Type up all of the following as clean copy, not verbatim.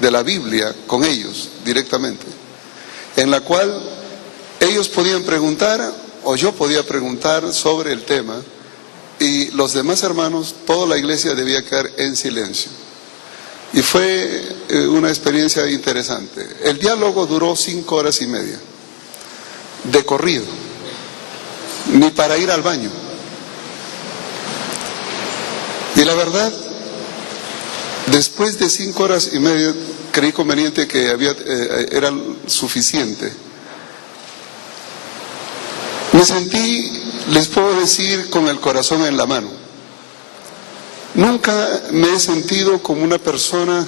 de la Biblia con ellos directamente, en la cual ellos podían preguntar o yo podía preguntar sobre el tema y los demás hermanos, toda la iglesia debía quedar en silencio. Y fue una experiencia interesante. El diálogo duró 5 horas y media, de corrido, ni para ir al baño. Y la verdad, después de 5 horas y media, creí conveniente que era suficiente. Me sentí, les puedo decir, con el corazón en la mano. Nunca me he sentido como una persona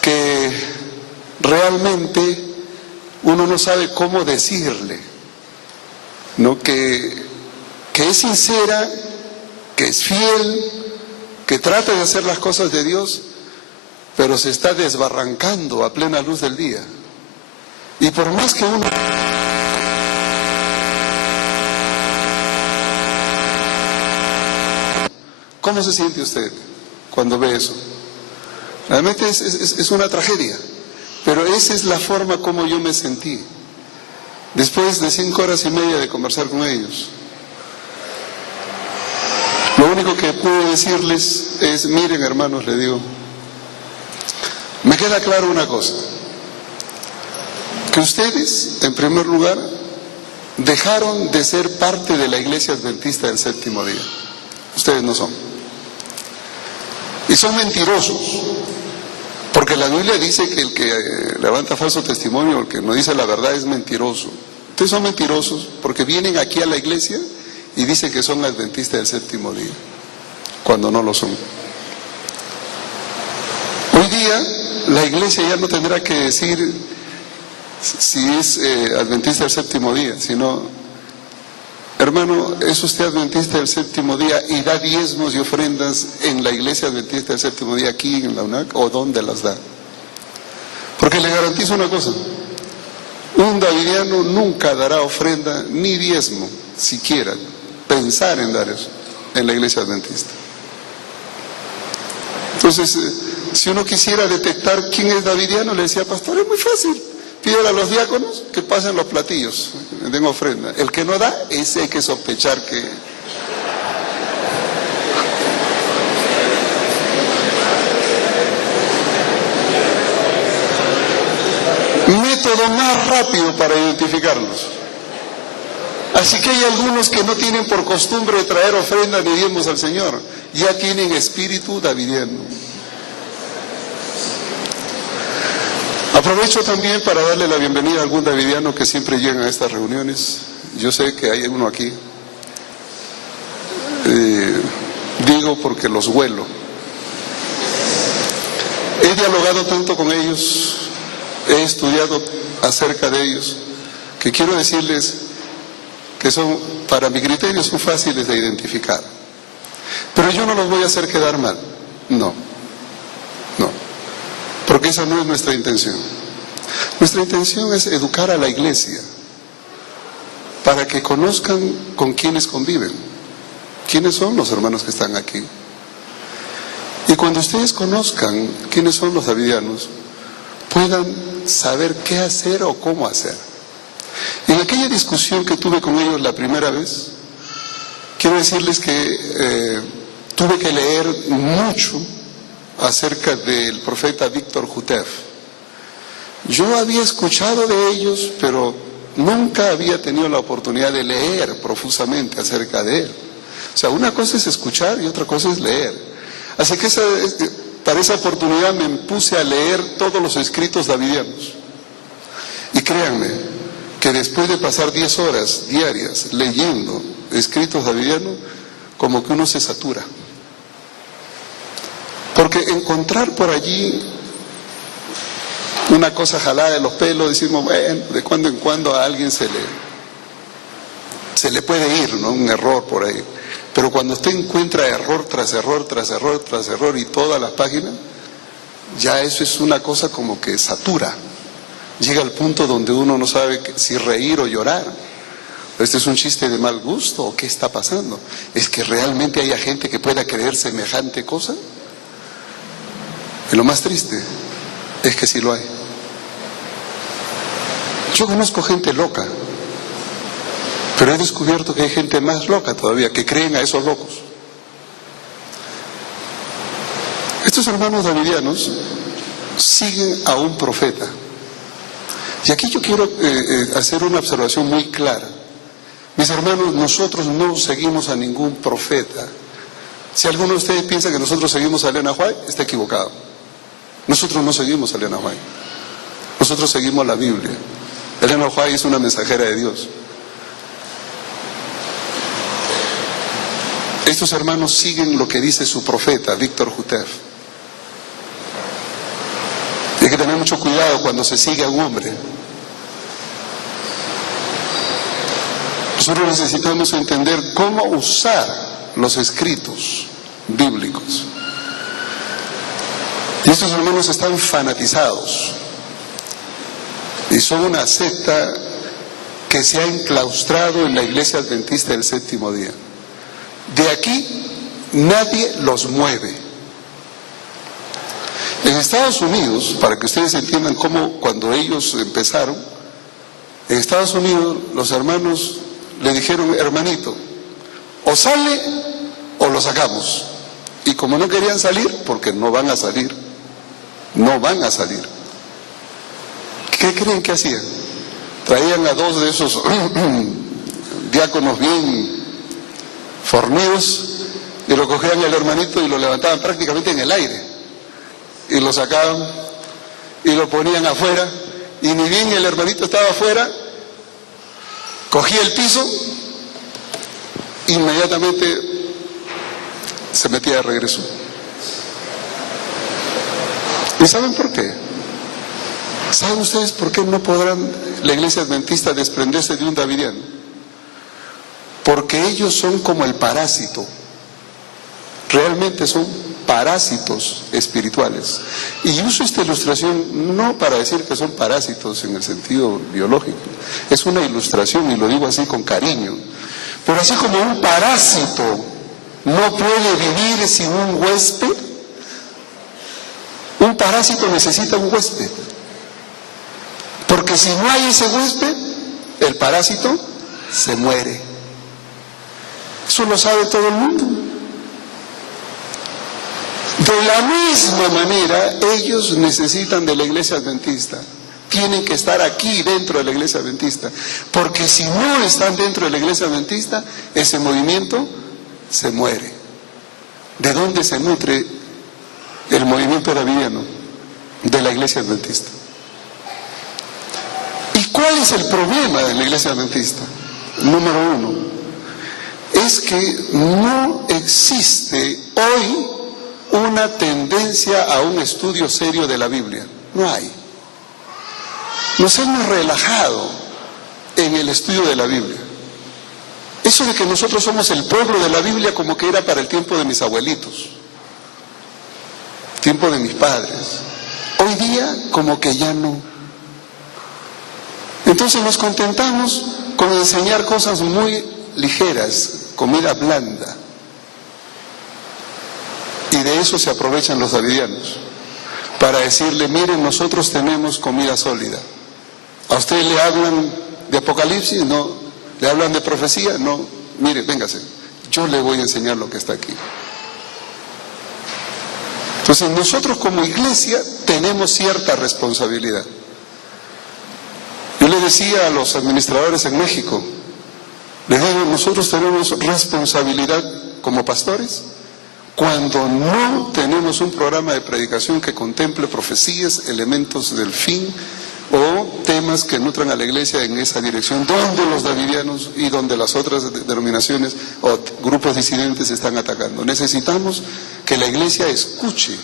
que realmente uno no sabe cómo decirle, ¿no? Que es sincera, que es fiel, que trata de hacer las cosas de Dios, pero se está desbarrancando a plena luz del día. Y por más que uno... ¿Cómo se siente usted cuando ve eso? Realmente es una tragedia, pero esa es la forma como yo me sentí después de 5 horas y media de conversar con ellos. Lo único que puedo decirles es, miren hermanos, le digo, me queda claro una cosa, que ustedes, en primer lugar, dejaron de ser parte de la Iglesia Adventista del Séptimo Día. Ustedes no son. Y son mentirosos, porque la Biblia dice que el que levanta falso testimonio, el que no dice la verdad, es mentiroso. Ustedes son mentirosos porque vienen aquí a la iglesia y dicen que son adventistas del Séptimo Día, cuando no lo son. Hoy día la iglesia ya no tendrá que decir si es adventista del Séptimo Día, sino... Hermano, ¿es usted adventista del Séptimo Día y da diezmos y ofrendas en la iglesia adventista del Séptimo Día aquí en la UNAC o dónde las da? Porque le garantizo una cosa, un davidiano nunca dará ofrenda ni diezmo, siquiera pensar en dar eso en la iglesia adventista. Entonces, si uno quisiera detectar quién es davidiano, le decía, pastor, es muy fácil. Pídele a los diáconos que pasen los platillos, den ofrenda. El que no da, ese hay que sospechar que... Método más rápido para identificarlos. Así que hay algunos que no tienen por costumbre traer ofrenda ni diezmos al Señor. Ya tienen espíritu davidiano. Aprovecho también para darle la bienvenida a algún davidiano que siempre llega a estas reuniones. Yo sé que hay uno aquí. Digo porque los huelo. He dialogado tanto con ellos, he estudiado acerca de ellos, que quiero decirles que son, para mi criterio, son fáciles de identificar. Pero yo no los voy a hacer quedar mal. No. Porque esa no es nuestra intención. Nuestra intención es educar a la iglesia para que conozcan con quiénes conviven, quiénes son los hermanos que están aquí. Y cuando ustedes conozcan quiénes son los davidianos, puedan saber qué hacer o cómo hacer. En aquella discusión que tuve con ellos la primera vez, quiero decirles que tuve que leer mucho acerca del profeta Víctor Jutev. Yo había escuchado de ellos, pero nunca había tenido la oportunidad de leer profusamente acerca de él. O sea, una cosa es escuchar y otra cosa es leer. Así que para esa oportunidad me puse a leer todos los escritos davidianos. Y créanme, que después de pasar 10 horas diarias leyendo escritos davidianos, como que uno se satura. Porque encontrar por allí una cosa jalada de los pelos, decimos, bueno, de cuando en cuando a alguien se le puede ir, ¿no? Un error por ahí. Pero cuando usted encuentra error tras error, tras error, tras error y todas las páginas, ya eso es una cosa como que satura. Llega al punto donde uno no sabe si reír o llorar. ¿Este es un chiste de mal gusto o qué está pasando? ¿Es que realmente haya gente que pueda creer semejante cosa? Es lo más triste. es que sí lo hay. Yo conozco gente loca, pero he descubierto que hay gente más loca todavía, que creen a esos locos. Estos hermanos davidianos siguen a un profeta. Y aquí yo quiero hacer una observación muy clara. Mis hermanos, nosotros no seguimos a ningún profeta. Si alguno de ustedes piensa que nosotros seguimos a Elena White, está equivocado. Nosotros no seguimos a Elena White. Nosotros seguimos la Biblia. Elena White es una mensajera de Dios. Estos hermanos siguen lo que dice su profeta, Víctor Jutef. Y hay que tener mucho cuidado cuando se sigue a un hombre. Nosotros necesitamos entender cómo usar los escritos bíblicos. Y estos hermanos están fanatizados. Y son una secta que se ha enclaustrado en la Iglesia Adventista del Séptimo Día. De aquí nadie los mueve. En Estados Unidos, para que ustedes entiendan cómo cuando ellos empezaron, en Estados Unidos los hermanos le dijeron: hermanito, o sale o lo sacamos. Y como no querían salir, porque no van a salir, ¿qué creen que hacían? Traían a dos de esos diáconos bien fornidos y lo cogían el hermanito y lo levantaban prácticamente en el aire y lo sacaban y lo ponían afuera, y ni bien el hermanito estaba afuera, cogía el piso, inmediatamente se metía de regreso. ¿Y saben por qué? ¿Saben ustedes por qué no podrán la Iglesia Adventista desprenderse de un davidiano? Porque ellos son como el parásito. Realmente son parásitos espirituales. Y uso esta ilustración no para decir que son parásitos en el sentido biológico. Es una ilustración y lo digo así con cariño. Pero así como un parásito no puede vivir sin un huésped, un parásito necesita un huésped. Porque si no hay ese huésped, el parásito se muere. Eso lo sabe todo el mundo. De la misma manera, ellos necesitan de la Iglesia Adventista. Tienen que estar aquí dentro de la Iglesia Adventista. Porque si no están dentro de la Iglesia Adventista, ese movimiento se muere. ¿De dónde se nutre el movimiento davidiano? De la Iglesia Adventista. ¿Y cuál es el problema de la Iglesia Adventista? Número uno, es que no existe hoy una tendencia a un estudio serio de la Biblia. No hay. Nos hemos relajado en el estudio de la Biblia. Eso de que nosotros somos el pueblo de la Biblia como que era para el tiempo de mis abuelitos, tiempo de mis padres. Hoy día como que ya no. Entonces nos contentamos con enseñar cosas muy ligeras, comida blanda. Y de eso se aprovechan los davidianos, para decirle: miren, nosotros tenemos comida sólida. ¿A ustedes le hablan de Apocalipsis? No. ¿Le hablan de profecía? No. Mire, véngase, yo le voy a enseñar lo que está aquí. Entonces nosotros como iglesia tenemos cierta responsabilidad. Yo le decía a los administradores en México, les digo: nosotros tenemos responsabilidad como pastores cuando no tenemos un programa de predicación que contemple profecías, elementos del fin o temas que nutran a la iglesia en esa dirección, donde los davidianos y donde las otras denominaciones o grupos disidentes están atacando. Necesitamos que la iglesia escuche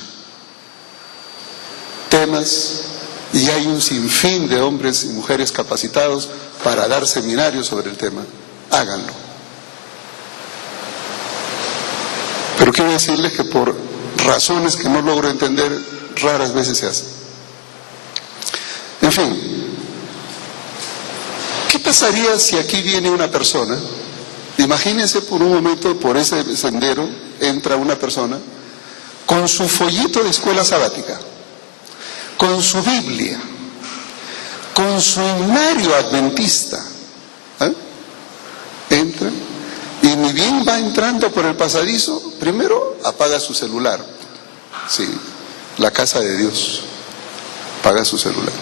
temas, y hay un sinfín de hombres y mujeres capacitados para dar seminarios sobre el tema. Háganlo. Pero quiero decirles que por razones que no logro entender, raras veces se hace. En fin, ¿qué pasaría si aquí viene una persona? Imagínense por un momento, por ese sendero entra una persona con su follito de escuela sabática, con su Biblia, con su himnario adventista, entra y ni bien va entrando por el pasadizo, primero apaga su celular. Sí, la casa de Dios, apaga su celular.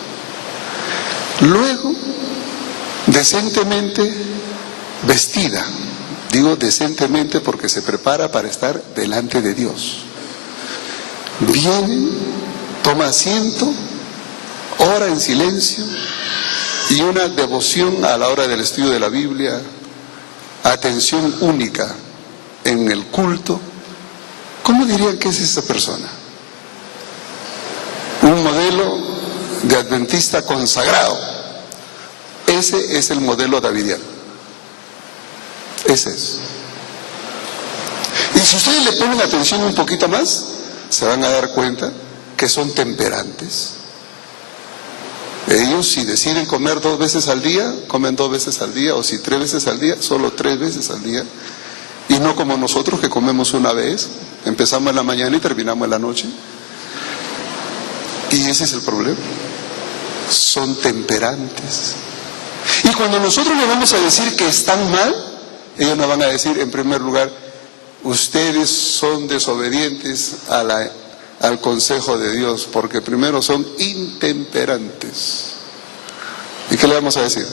Luego, decentemente vestida, digo decentemente porque se prepara para estar delante de Dios. Viene, toma asiento, ora en silencio y una devoción a la hora del estudio de la Biblia, atención única en el culto. ¿Cómo dirían que es esa persona? Un modelo de adventista consagrado. Ese es el modelo davidiano. Ese es. Y si ustedes le ponen atención un poquito más, se van a dar cuenta que son temperantes. Ellos, si deciden comer 2 veces al día, comen 2 veces al día, o si 3 veces al día, solo 3 veces al día. Y no como nosotros que comemos una vez, empezamos en la mañana y terminamos en la noche. Y ese es el problema. Son temperantes. Y cuando nosotros le vamos a decir que están mal, ellos nos van a decir, en primer lugar, ustedes son desobedientes al consejo de Dios, porque primero son intemperantes. ¿Y qué le vamos a decir?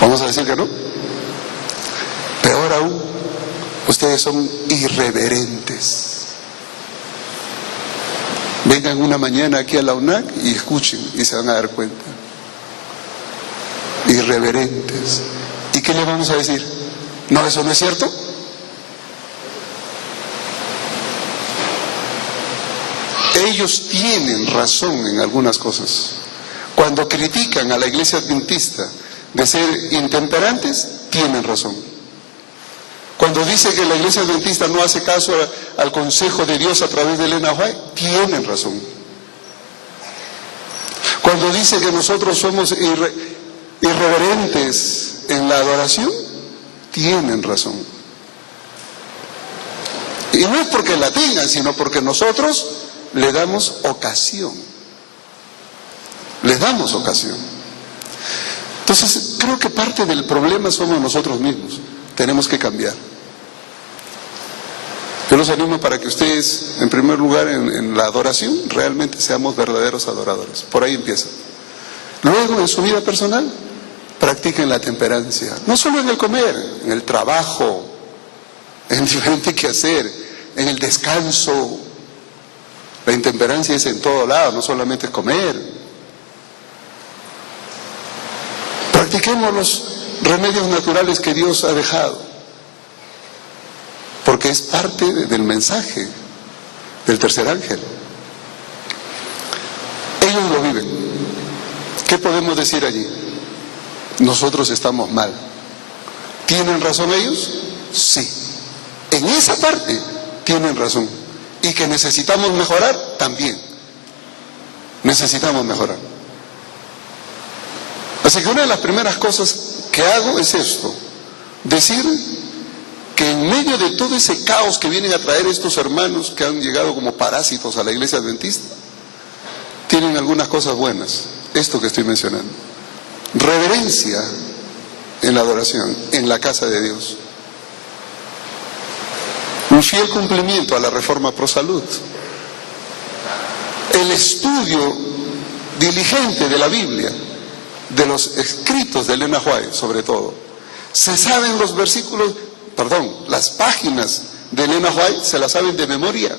¿Vamos a decir que no? Peor aún, ustedes son irreverentes. Vengan una mañana aquí a la UNAC y escuchen y se van a dar cuenta. Irreverentes. ¿Y qué le vamos a decir? ¿No, eso no es cierto? Ellos tienen razón en algunas cosas. Cuando critican a la iglesia adventista de ser intemperantes, tienen razón. Cuando dice que la iglesia adventista no hace caso al consejo de Dios a través de Elena White, tienen razón. Cuando dice que nosotros somos irreverentes en la adoración, tienen razón. Y no es porque la tengan, sino porque nosotros le damos ocasión. Les damos ocasión. Entonces, creo que parte del problema somos nosotros mismos. Tenemos que cambiar. Yo los animo para que ustedes, en primer lugar, en la adoración, realmente seamos verdaderos adoradores. Por ahí empieza. Luego, en su vida personal, practiquen la temperancia. No solo en el comer, en el trabajo, en diferente quehacer, en el descanso. La intemperancia es en todo lado, no solamente es comer. Practiquemos los remedios naturales que Dios ha dejado, porque es parte del mensaje del tercer ángel. Ellos lo viven. ¿Qué podemos decir allí? Nosotros estamos mal. ¿Tienen razón ellos? Sí. En esa parte tienen razón. Y que necesitamos mejorar, también. Necesitamos mejorar. Así que una de las primeras cosas que hago es esto: decir que en medio de todo ese caos que vienen a traer estos hermanos que han llegado como parásitos a la iglesia adventista, tienen algunas cosas buenas. Esto que estoy mencionando: reverencia en la adoración, en la casa de Dios, un fiel cumplimiento a la reforma pro salud, el estudio diligente de la Biblia, de los escritos de Elena White sobre todo. Se saben los versículos, las páginas de Elena White se las saben de memoria.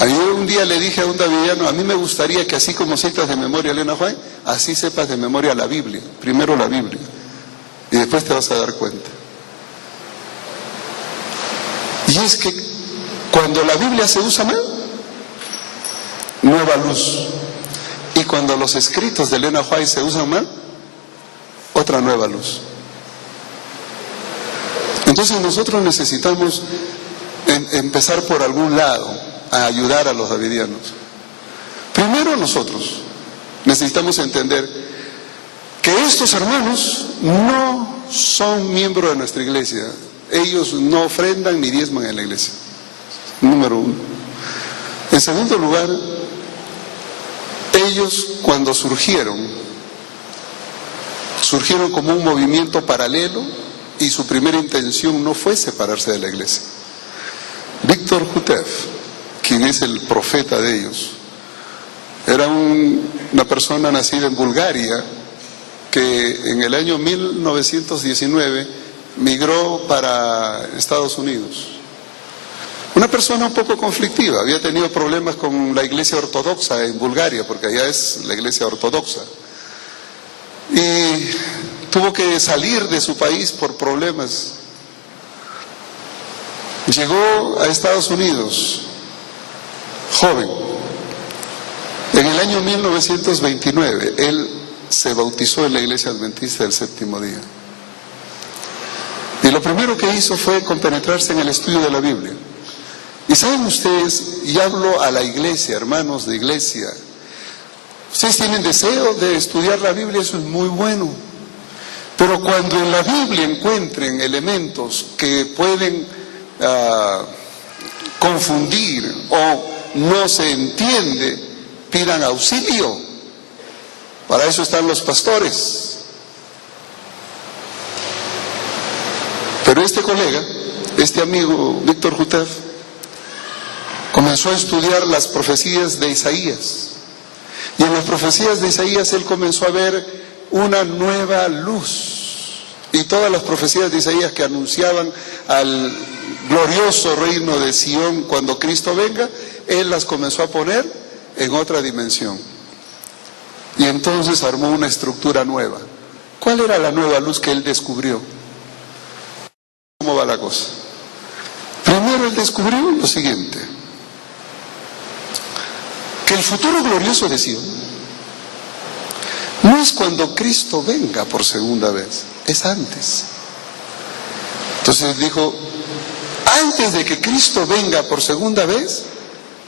Yo un día le dije a un davidiano: a mí me gustaría que así como sepas de memoria Elena White, así sepas de memoria la Biblia. Primero la Biblia y después te vas a dar cuenta. Y es que cuando la Biblia se usa mal, nueva luz. Y cuando los escritos de Elena White se usan mal, otra nueva luz. Entonces nosotros necesitamos empezar por algún lado a ayudar a los davidianos. Primero, nosotros necesitamos entender que estos hermanos no son miembros de nuestra iglesia. Ellos no ofrendan ni diezman en la iglesia. Número uno. En segundo lugar, ellos cuando surgieron como un movimiento paralelo y su primera intención no fue separarse de la iglesia. Víctor Jutev, quien es el profeta de ellos, era una persona nacida en Bulgaria que en el año 1919 migró para Estados Unidos. Una persona un poco conflictiva, había tenido problemas con la iglesia ortodoxa en Bulgaria, porque allá es la iglesia ortodoxa. Y tuvo que salir de su país por problemas. Llegó a Estados Unidos, joven. En el año 1929, él se bautizó en la iglesia adventista del séptimo día. Y lo primero que hizo fue compenetrarse en el estudio de la Biblia. Y saben ustedes, y hablo a la iglesia, hermanos de iglesia, ustedes tienen deseo de estudiar la Biblia, eso es muy bueno. Pero cuando en la Biblia encuentren elementos que pueden confundir o no se entiende, pidan auxilio. Para eso están los pastores. Pero este colega, este amigo, Víctor Jutev, comenzó a estudiar las profecías de Isaías. Y en las profecías de Isaías él comenzó a ver una nueva luz. Y todas las profecías de Isaías que anunciaban al glorioso reino de Sión cuando Cristo venga, él las comenzó a poner en otra dimensión. Y entonces armó una estructura nueva. ¿Cuál era la nueva luz que él descubrió? ¿Cómo va la cosa? Primero él descubrió lo siguiente: que el futuro glorioso de Sion no es cuando Cristo venga por segunda vez, es antes. Entonces dijo, antes de que Cristo venga por segunda vez,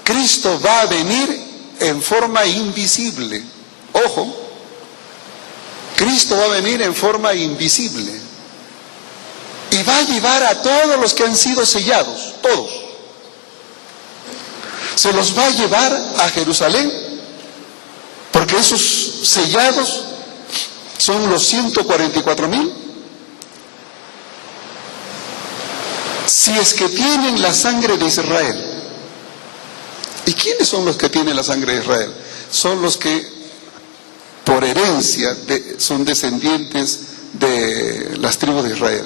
Cristo va a venir en forma invisible. Ojo, Cristo va a venir en forma invisible y va a llevar a todos los que han sido sellados, todos. Se los va a llevar a Jerusalén, porque esos sellados son los 144,000. Si es que tienen la sangre de Israel. ¿Y quiénes son los que tienen la sangre de Israel? Son los que por herencia son descendientes de las tribus de Israel.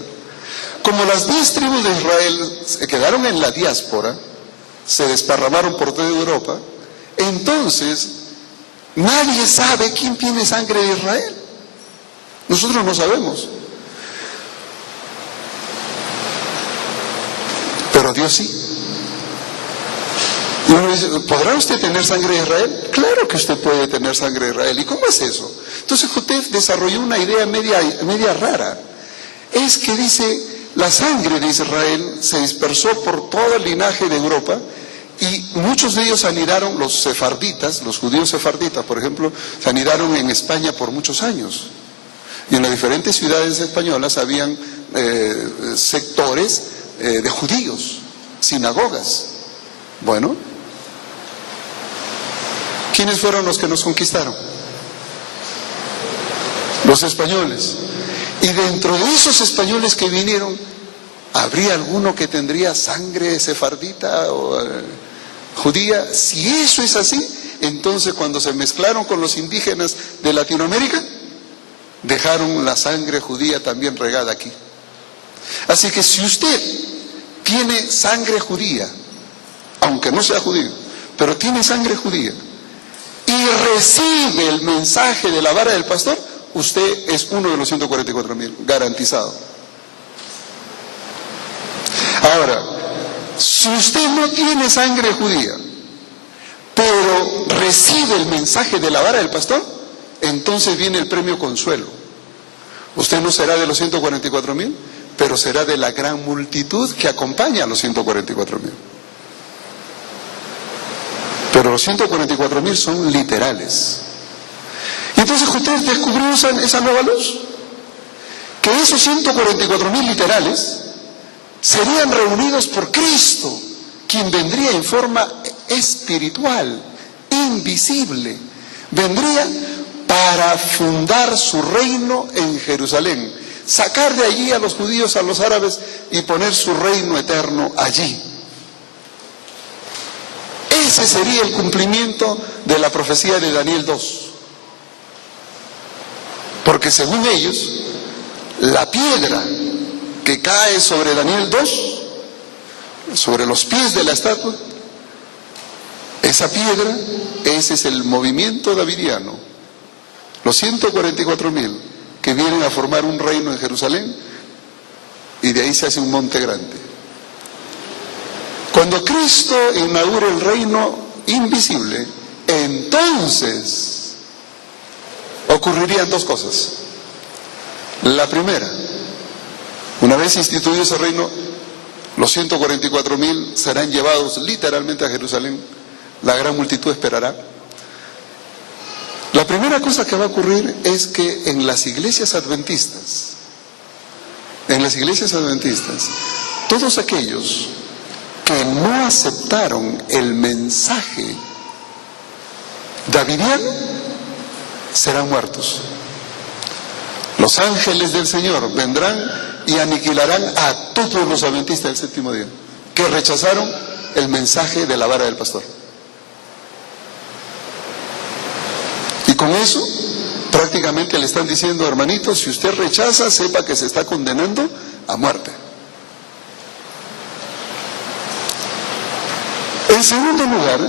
Como las 10 tribus de Israel se quedaron en la diáspora, se desparramaron por toda Europa, entonces nadie sabe quién tiene sangre de Israel. Nosotros no sabemos. Pero Dios sí. Y uno dice, ¿podrá usted tener sangre de Israel? Claro que usted puede tener sangre de Israel. ¿Y cómo es eso? Entonces Jutev desarrolló una idea media rara. Es que dice, la sangre de Israel se dispersó por todo el linaje de Europa y muchos de ellos anidaron, los sefarditas, los judíos sefarditas, por ejemplo, se anidaron en España por muchos años. Y en las diferentes ciudades españolas habían sectores de judíos, sinagogas. Bueno, ¿quiénes fueron los que nos conquistaron? Los españoles. Y dentro de esos españoles que vinieron, ¿habría alguno que tendría sangre sefardita o judía? Si eso es así, entonces cuando se mezclaron con los indígenas de Latinoamérica, dejaron la sangre judía también regada aquí. Así que si usted tiene sangre judía, aunque no sea judío, pero tiene sangre judía, y recibe el mensaje de la vara del pastor, usted es uno de los 144,000, garantizado. Ahora, si usted no tiene sangre judía, pero recibe el mensaje de la vara del pastor, entonces viene el premio consuelo. Usted no será de los 144,000, pero será de la gran multitud que acompaña a los 144,000. Pero los 144,000 son literales. Y entonces usted descubrió esa nueva luz, que esos 144,000 literales serían reunidos por Cristo, quien vendría en forma espiritual, invisible, vendría para fundar su reino en Jerusalén, sacar de allí a los judíos, a los árabes y poner su reino eterno allí. Ese sería el cumplimiento de la profecía de Daniel 2. Porque según ellos, la piedra que cae sobre Daniel 2, sobre los pies de la estatua, esa piedra, ese es el movimiento davidiano. Los 144,000 que vienen a formar un reino en Jerusalén, y de ahí se hace un monte grande. Cuando Cristo inaugura el reino invisible, entonces ocurrirían dos cosas. La primera, una vez instituido ese reino, los 144,000 serán llevados literalmente a Jerusalén, la gran multitud esperará. La primera cosa que va a ocurrir es que en las iglesias adventistas, todos aquellos que no aceptaron el mensaje davidiano serán muertos. Los ángeles del Señor vendrán y aniquilarán a todos los adventistas del séptimo día que rechazaron el mensaje de la vara del pastor. Y con eso prácticamente le están diciendo: hermanito, si usted rechaza, sepa que se está condenando a muerte. En segundo lugar,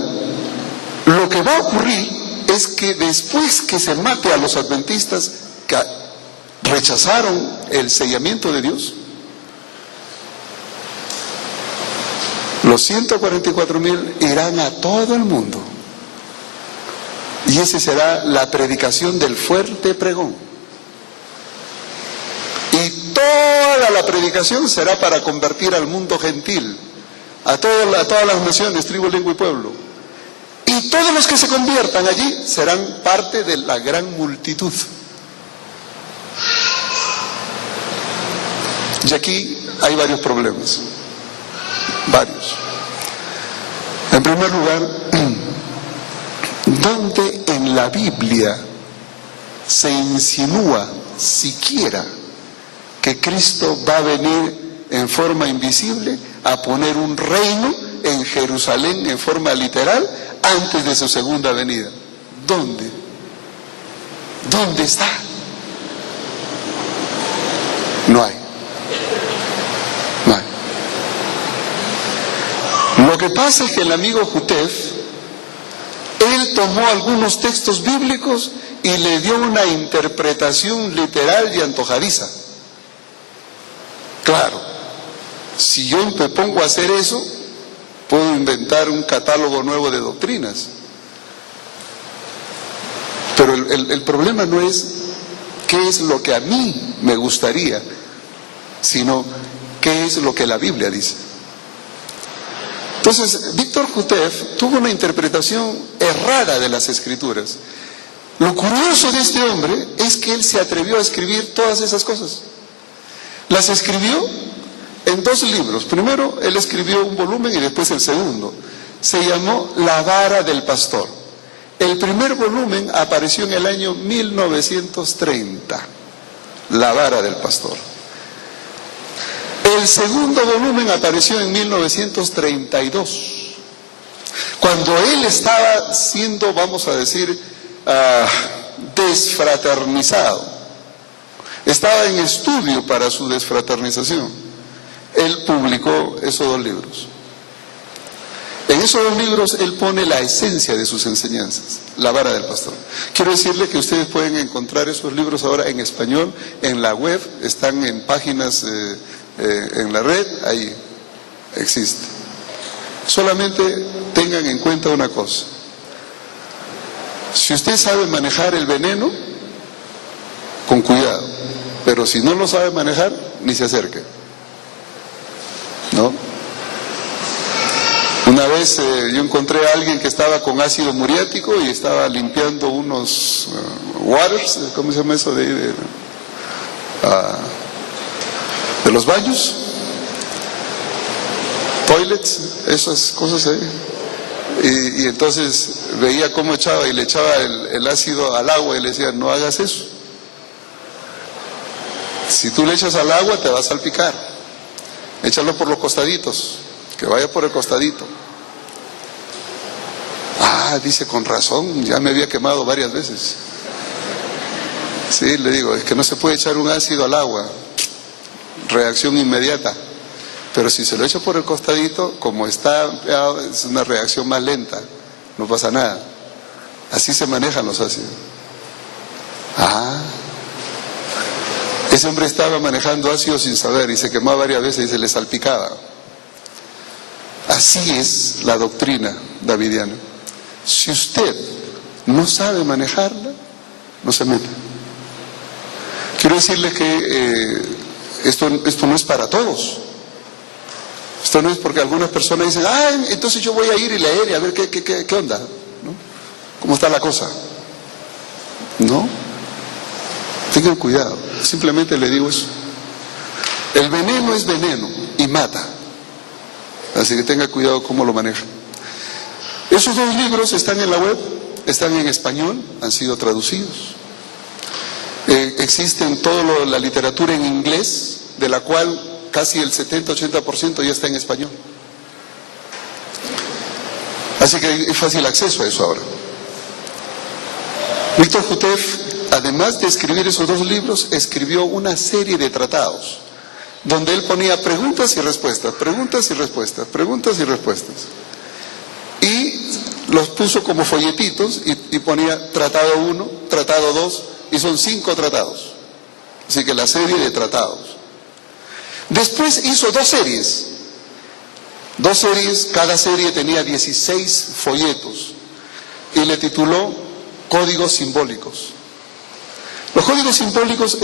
lo que va a ocurrir es que después que se mate a los adventistas que rechazaron el sellamiento de Dios, los 144,000 irán a todo el mundo. Y esa será la predicación del fuerte pregón. Y toda la predicación será para convertir al mundo gentil, a todas las naciones, tribu, lengua y pueblo. Y todos los que se conviertan allí serán parte de la gran multitud. Y aquí hay varios problemas. Varios. En primer lugar, ¿dónde en la Biblia se insinúa siquiera que Cristo va a venir en forma invisible a poner un reino en Jerusalén en forma literal antes de su segunda venida? ¿Dónde? ¿Dónde está? No hay. No hay. Lo que pasa es que el amigo Jutef, él tomó algunos textos bíblicos y le dio una interpretación literal y antojadiza. Claro, si yo me pongo a hacer eso, puedo inventar un catálogo nuevo de doctrinas. Pero el problema no es qué es lo que a mí me gustaría, sino qué es lo que la Biblia dice. Entonces, Víctor Jutef tuvo una interpretación errada de las Escrituras. Lo curioso de este hombre es que él se atrevió a escribir todas esas cosas. Las escribió en dos libros. Primero, él escribió un volumen y después el segundo. Se llamó La vara del pastor. El primer volumen apareció en el año 1930. La vara del pastor. El segundo volumen apareció en 1932, cuando él estaba siendo, vamos a decir, desfraternizado. Estaba en estudio para su desfraternización. Él publicó esos dos libros. En esos dos libros él pone la esencia de sus enseñanzas, La vara del pastor. Quiero decirle que ustedes pueden encontrar esos libros ahora en español, en la web, están en páginas en la red, ahí existe. Solamente tengan en cuenta una cosa: si usted sabe manejar el veneno, con cuidado, pero si no lo sabe manejar, ni se acerque, ¿no? Una vez yo encontré a alguien que estaba con ácido muriático y estaba limpiando unos waters, ¿cómo se llama eso? De los baños, toilets, esas cosas ahí. Y entonces veía cómo echaba y le echaba el ácido al agua y le decía, no hagas eso. Si tú le echas al agua te va a salpicar. Échalo por los costaditos, que vaya por el costadito. Ah, dice, con razón, ya me había quemado varias veces. Sí, le digo, es que no se puede echar un ácido al agua, reacción inmediata. Pero si se lo echa por el costadito, como está, es una reacción más lenta, no pasa nada. Así se manejan los ácidos. Ah, ese hombre estaba manejando ácido sin saber y se quemaba varias veces y se le salpicaba. Así es la doctrina davidiana. Si usted no sabe manejarla, no se meta. Quiero decirle que esto no es para todos. Esto no es porque algunas personas dicen, entonces yo voy a ir y leer y a ver qué onda, ¿no? ¿Cómo está la cosa? No. Tengan cuidado. Simplemente le digo eso. El veneno es veneno y mata. Así que tenga cuidado cómo lo maneja. Esos dos libros están en la web, están en español, han sido traducidos. Existen toda la literatura en inglés, de la cual casi el 70-80% ya está en español. Así que es fácil acceso a eso ahora. Víctor Jutef, además de escribir esos dos libros, escribió una serie de tratados, donde él ponía preguntas y respuestas, preguntas y respuestas, preguntas y respuestas. Y los puso como folletitos y ponía tratado 1, tratado 2, y son 5 tratados. Así que la serie de tratados. Después hizo dos series, cada serie tenía 16 folletos y le tituló Códigos Simbólicos. Los códigos simbólicos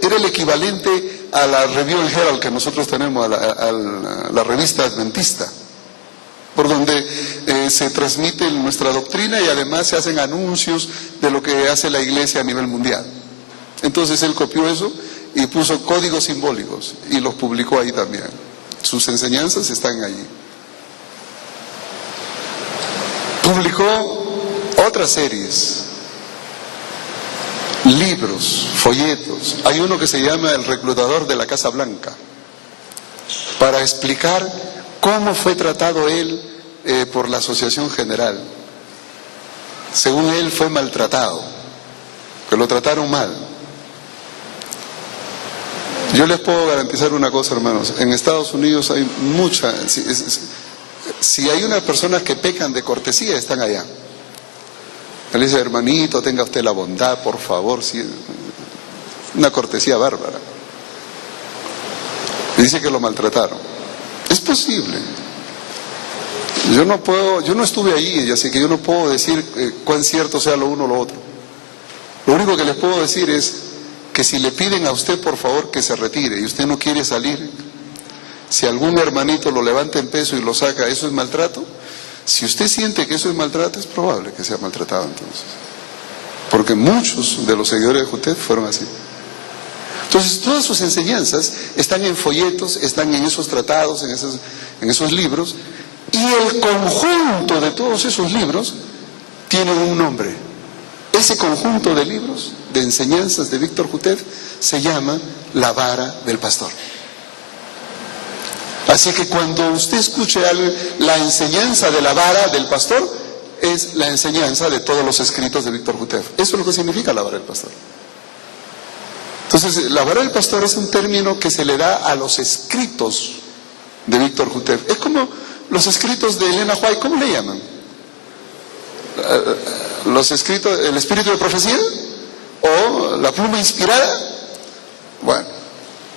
era el equivalente a la Review and Herald que nosotros tenemos, a la revista adventista, por donde se transmite nuestra doctrina y además se hacen anuncios de lo que hace la iglesia a nivel mundial. Entonces él copió eso y puso códigos simbólicos y los publicó ahí también. Sus enseñanzas están allí. Publicó otras series, libros, folletos. Hay uno que se llama El reclutador de la Casa Blanca, para explicar cómo fue tratado él por la Asociación General. Según él fue maltratado, que lo trataron mal. Yo les puedo garantizar una cosa, hermanos, en Estados Unidos hay mucha, si hay unas personas que pecan de cortesía, están allá. Él dice, hermanito, tenga usted la bondad, por favor, una cortesía bárbara. Y dice que lo maltrataron. Es posible. Yo no estuve allí, así que yo no puedo decir cuán cierto sea lo uno o lo otro. Lo único que les puedo decir es que si le piden a usted por favor que se retire y usted no quiere salir, si algún hermanito lo levanta en peso y lo saca, ¿eso es maltrato? Si usted siente que eso es maltrato, es probable que sea maltratado entonces. Porque muchos de los seguidores de Jutef fueron así. Entonces todas sus enseñanzas están en folletos, están en esos tratados, en esos libros, y el conjunto de todos esos libros tienen un nombre. Ese conjunto de libros, de enseñanzas de Víctor Jutef, se llama La Vara del Pastor. Así que cuando usted escuche la enseñanza de la vara del pastor, es la enseñanza de todos los escritos de Víctor Jutef. Eso es lo que significa la vara del pastor. Entonces, la vara del pastor es un término que se le da a los escritos de Víctor Jutef. Es como los escritos de Elena White, ¿cómo le llaman? Los escritos, el espíritu de profecía o la pluma inspirada. Bueno,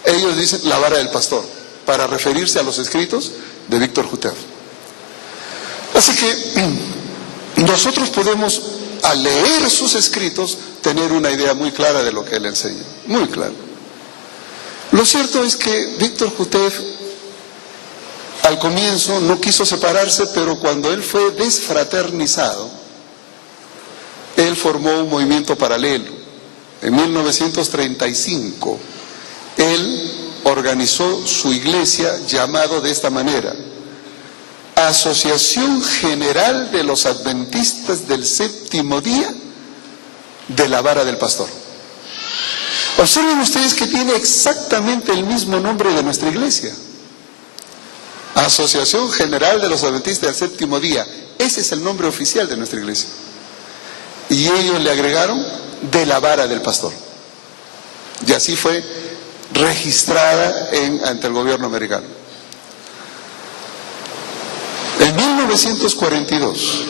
ellos dicen la vara del pastor, para referirse a los escritos de Víctor Jutef. Así que nosotros podemos, al leer sus escritos, tener una idea muy clara de lo que él enseña, muy clara. Lo cierto es que Víctor Jutef al comienzo no quiso separarse, pero cuando él fue desfraternizado, él formó un movimiento paralelo. En 1935, él organizó su iglesia llamado de esta manera: Asociación General de los Adventistas del Séptimo Día de la Vara del Pastor. Observen ustedes que tiene exactamente el mismo nombre de nuestra iglesia. Asociación General de los Adventistas del Séptimo Día. Ese es el nombre oficial de nuestra iglesia. Y ellos le agregaron de la Vara del Pastor. Y así fue registrada ante el gobierno americano. En 1942,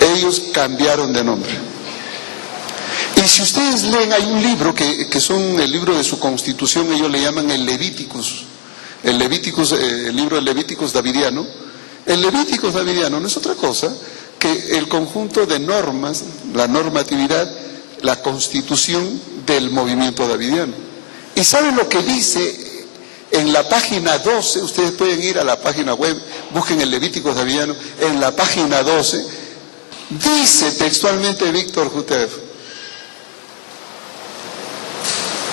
ellos cambiaron de nombre. Y si ustedes leen, hay un libro que son el libro de su constitución, ellos le llaman el Levíticus. El libro de Levíticus davidiano. El Levíticus davidiano no es otra cosa que el conjunto de normas, la normatividad, la constitución del movimiento davidiano. ¿Y saben lo que dice en la página 12? Ustedes pueden ir a la página web, busquen el Levíticus davidiano, en la página 12, dice textualmente Víctor Jutev,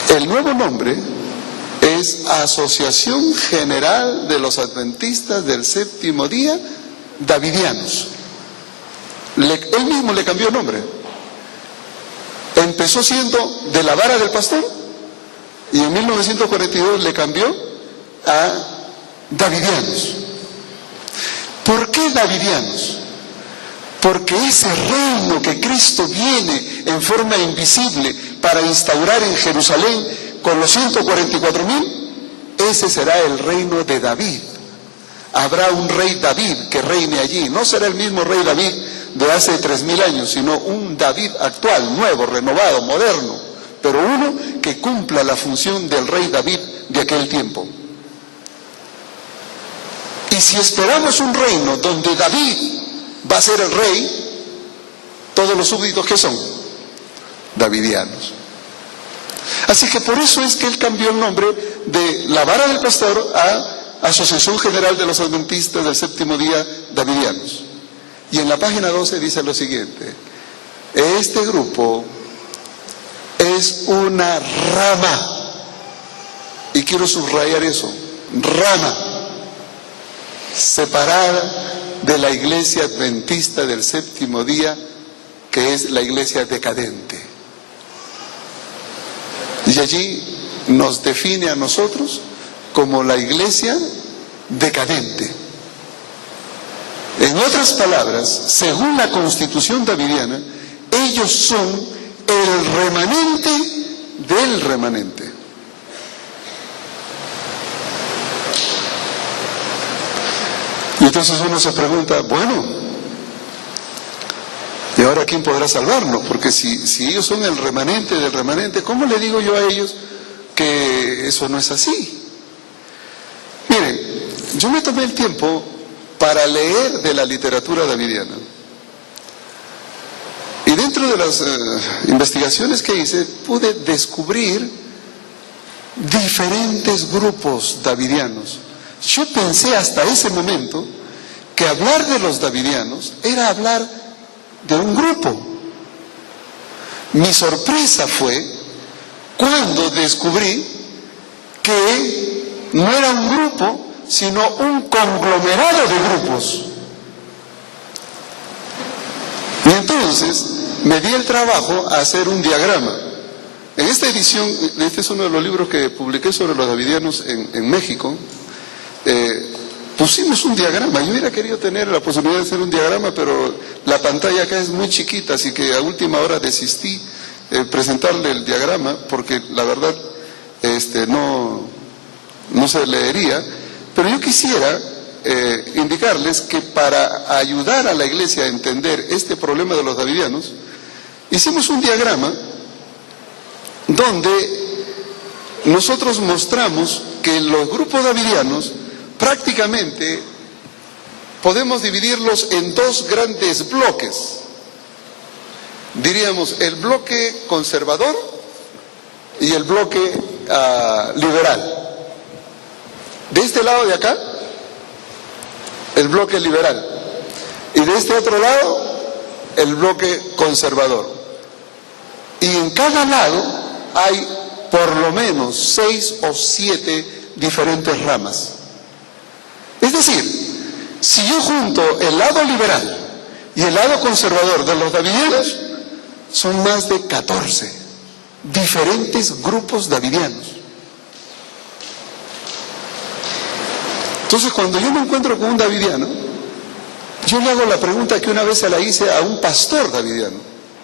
el nuevo nombre es Asociación General de los Adventistas del Séptimo Día Davidianos. Él mismo le cambió el nombre. Empezó siendo de la Vara del Pastor y en 1942 le cambió a Davidianos. ¿Por qué Davidianos? Porque ese reino que Cristo viene en forma invisible para instaurar en Jerusalén con los 144,000, ese será el reino de David. Habrá un rey David que reine allí. No será el mismo rey David de hace 3,000 años, sino un David actual, nuevo, renovado, moderno, pero uno que cumpla la función del rey David de aquel tiempo. Y si esperamos un reino donde David va a ser el rey, todos los súbditos, ¿qué son? Davidianos. Así que por eso es que él cambió el nombre de la Vara del Pastor a Asociación General de los Adventistas del Séptimo Día Davidianos. Y en la página 12 dice lo siguiente: este grupo es una rama, y quiero subrayar eso, rama, separada de la iglesia adventista del Séptimo Día, que es la iglesia decadente. Y allí nos define a nosotros como la iglesia decadente. En otras palabras, según la constitución davidiana, ellos son el remanente del remanente. Y entonces uno se pregunta, bueno, ¿y ahora quién podrá salvarnos? Porque si ellos son el remanente del remanente, ¿cómo le digo yo a ellos que eso no es así? Miren, yo me tomé el tiempo para leer de la literatura davidiana. Y dentro de las investigaciones que hice, pude descubrir diferentes grupos davidianos. Yo pensé hasta ese momento que hablar de los davidianos era hablar de un grupo. Mi sorpresa fue cuando descubrí que no era un grupo, sino un conglomerado de grupos. Y entonces me di el trabajo a hacer un diagrama. En esta edición, este es uno de los libros que publiqué sobre los davidianos en México, pusimos un diagrama. Yo hubiera querido tener la posibilidad de hacer un diagrama, pero la pantalla acá es muy chiquita, así que a última hora desistí presentarle el diagrama, porque la verdad no se leería. Pero yo quisiera indicarles que para ayudar a la iglesia a entender este problema de los davidianos, hicimos un diagrama donde nosotros mostramos que los grupos davidianos prácticamente podemos dividirlos en dos grandes bloques. Diríamos el bloque conservador y el bloque liberal. De este lado de acá, el bloque liberal. Y de este otro lado, el bloque conservador. Y en cada lado hay por lo menos 6 o 7 diferentes ramas. Es decir, Si yo junto el lado liberal y el lado conservador de los davidianos, son más de 14 diferentes grupos davidianos. Entonces, cuando yo me encuentro con un davidiano, yo le hago la pregunta que una vez se la hice a un pastor davidiano.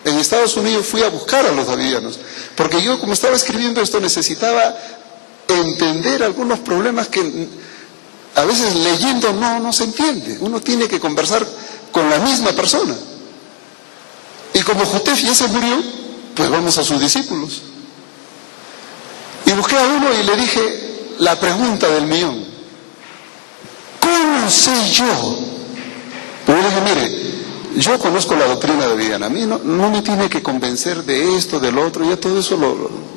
En Estados Unidos fui a buscar a los davidianos, porque yo, como estaba escribiendo esto, necesitaba entender algunos problemas que a veces leyendo no se entiende. Uno tiene que conversar con la misma persona. Y como Jutef ya se murió, pues vamos a sus discípulos. Y busqué a uno y le dije la pregunta del millón: ¿cómo sé yo? Pero le dije, mire, yo conozco la doctrina davidiana, a mí no me tiene que convencer de esto, del otro, ya todo eso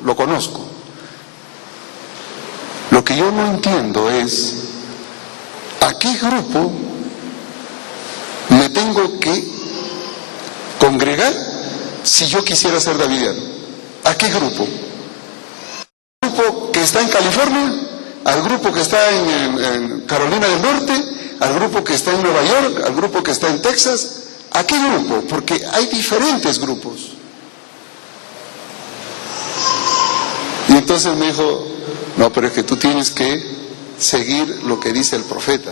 lo conozco. Lo que yo no entiendo es a qué grupo me tengo que congregar si yo quisiera ser davidiano. ¿A qué grupo? ¿Al grupo que está en California? ¿Al grupo que está en Carolina del Norte? ¿Al grupo que está en Nueva York? ¿Al grupo que está en Texas? ¿A qué grupo? Porque hay diferentes grupos. Y entonces me dijo, no, pero es que tú tienes que seguir lo que dice el profeta.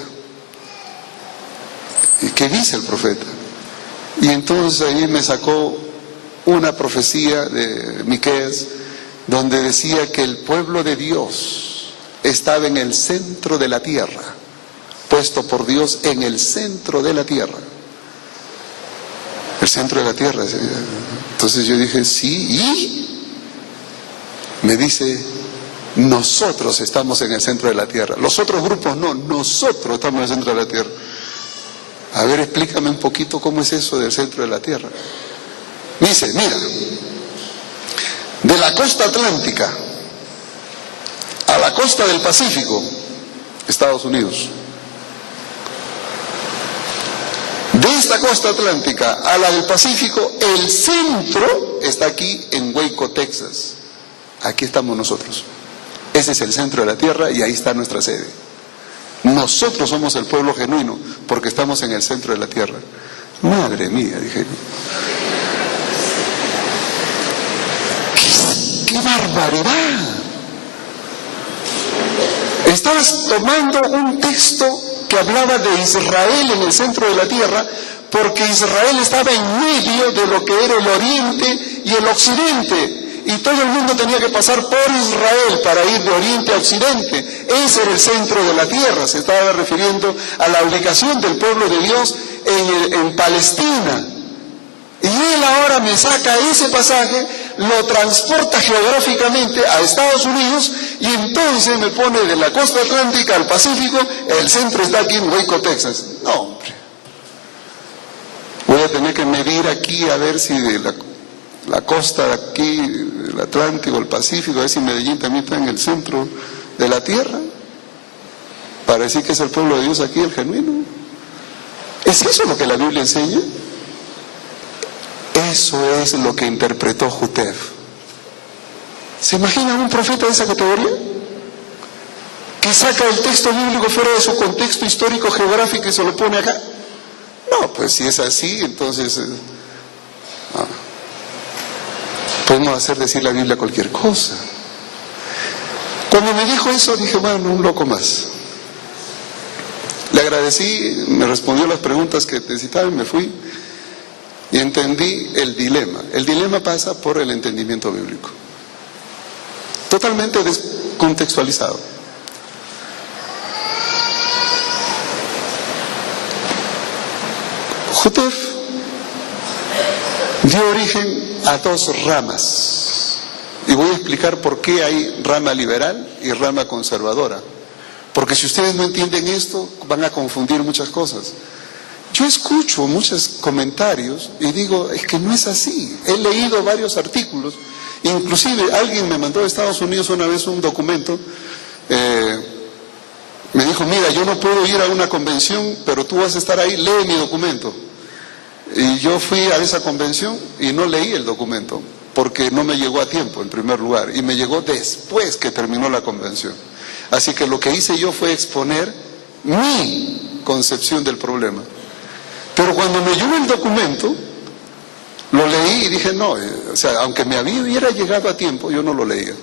¿Y qué dice el profeta? Y entonces ahí me sacó una profecía de Miqueas, donde decía que el pueblo de Dios estaba en el centro de la tierra, puesto por Dios en el centro de la tierra. El centro de la tierra. Entonces yo dije, sí, y me dice, nosotros estamos en el centro de la tierra. Los otros grupos no, nosotros estamos en el centro de la tierra. A ver, explícame un poquito cómo es eso del centro de la tierra. Me dice, mira, de la costa atlántica a la costa del Pacífico, Estados Unidos. De esta costa atlántica a la del Pacífico, el centro está aquí en Waco, Texas. Aquí estamos nosotros. Ese es el centro de la tierra y ahí está nuestra sede. Nosotros somos el pueblo genuino porque estamos en el centro de la tierra. Madre mía, dije. ¡Qué barbaridad! Estabas tomando un texto que hablaba de Israel en el centro de la tierra, porque Israel estaba en medio de lo que era el oriente y el occidente, y todo el mundo tenía que pasar por Israel para ir de oriente a occidente. Ese era el centro de la tierra. Se estaba refiriendo a la ubicación del pueblo de Dios en Palestina. Y él ahora me saca ese pasaje, lo transporta geográficamente a Estados Unidos y entonces me pone de la costa atlántica al Pacífico, el centro está aquí en Waco, Texas. No, hombre. Voy a tener que medir aquí a ver si de la costa de aquí, el Atlántico, el Pacífico, a ver si Medellín también está en el centro de la tierra, para decir que es el pueblo de Dios aquí, el genuino. ¿Es eso lo que la Biblia enseña? Eso es lo que interpretó Jutef. ¿Se imaginan un profeta de esa categoría? Que saca el texto bíblico fuera de su contexto histórico geográfico y se lo pone acá. No, pues si es así, entonces podemos hacer decir la Biblia cualquier cosa. Cuando me dijo eso dije, bueno, un loco más. Le agradecí, me respondió las preguntas que necesitaba y me fui. Y entendí el dilema. El dilema pasa por el entendimiento bíblico. Totalmente descontextualizado. Jutef dio origen a dos ramas. Y voy a explicar por qué hay rama liberal y rama conservadora. Porque si ustedes no entienden esto, van a confundir muchas cosas. Yo escucho muchos comentarios y digo, es que no es así. He leído varios artículos, inclusive alguien me mandó de Estados Unidos una vez un documento, me dijo, mira, yo no puedo ir a una convención, pero tú vas a estar ahí, lee mi documento. Y yo fui a esa convención y no leí el documento, porque no me llegó a tiempo en primer lugar, y me llegó después que terminó la convención. Así que lo que hice yo fue exponer mi concepción del problema. Pero cuando me llegó el documento, lo leí y dije, no, o sea, aunque me hubiera llegado a tiempo, yo no lo leía.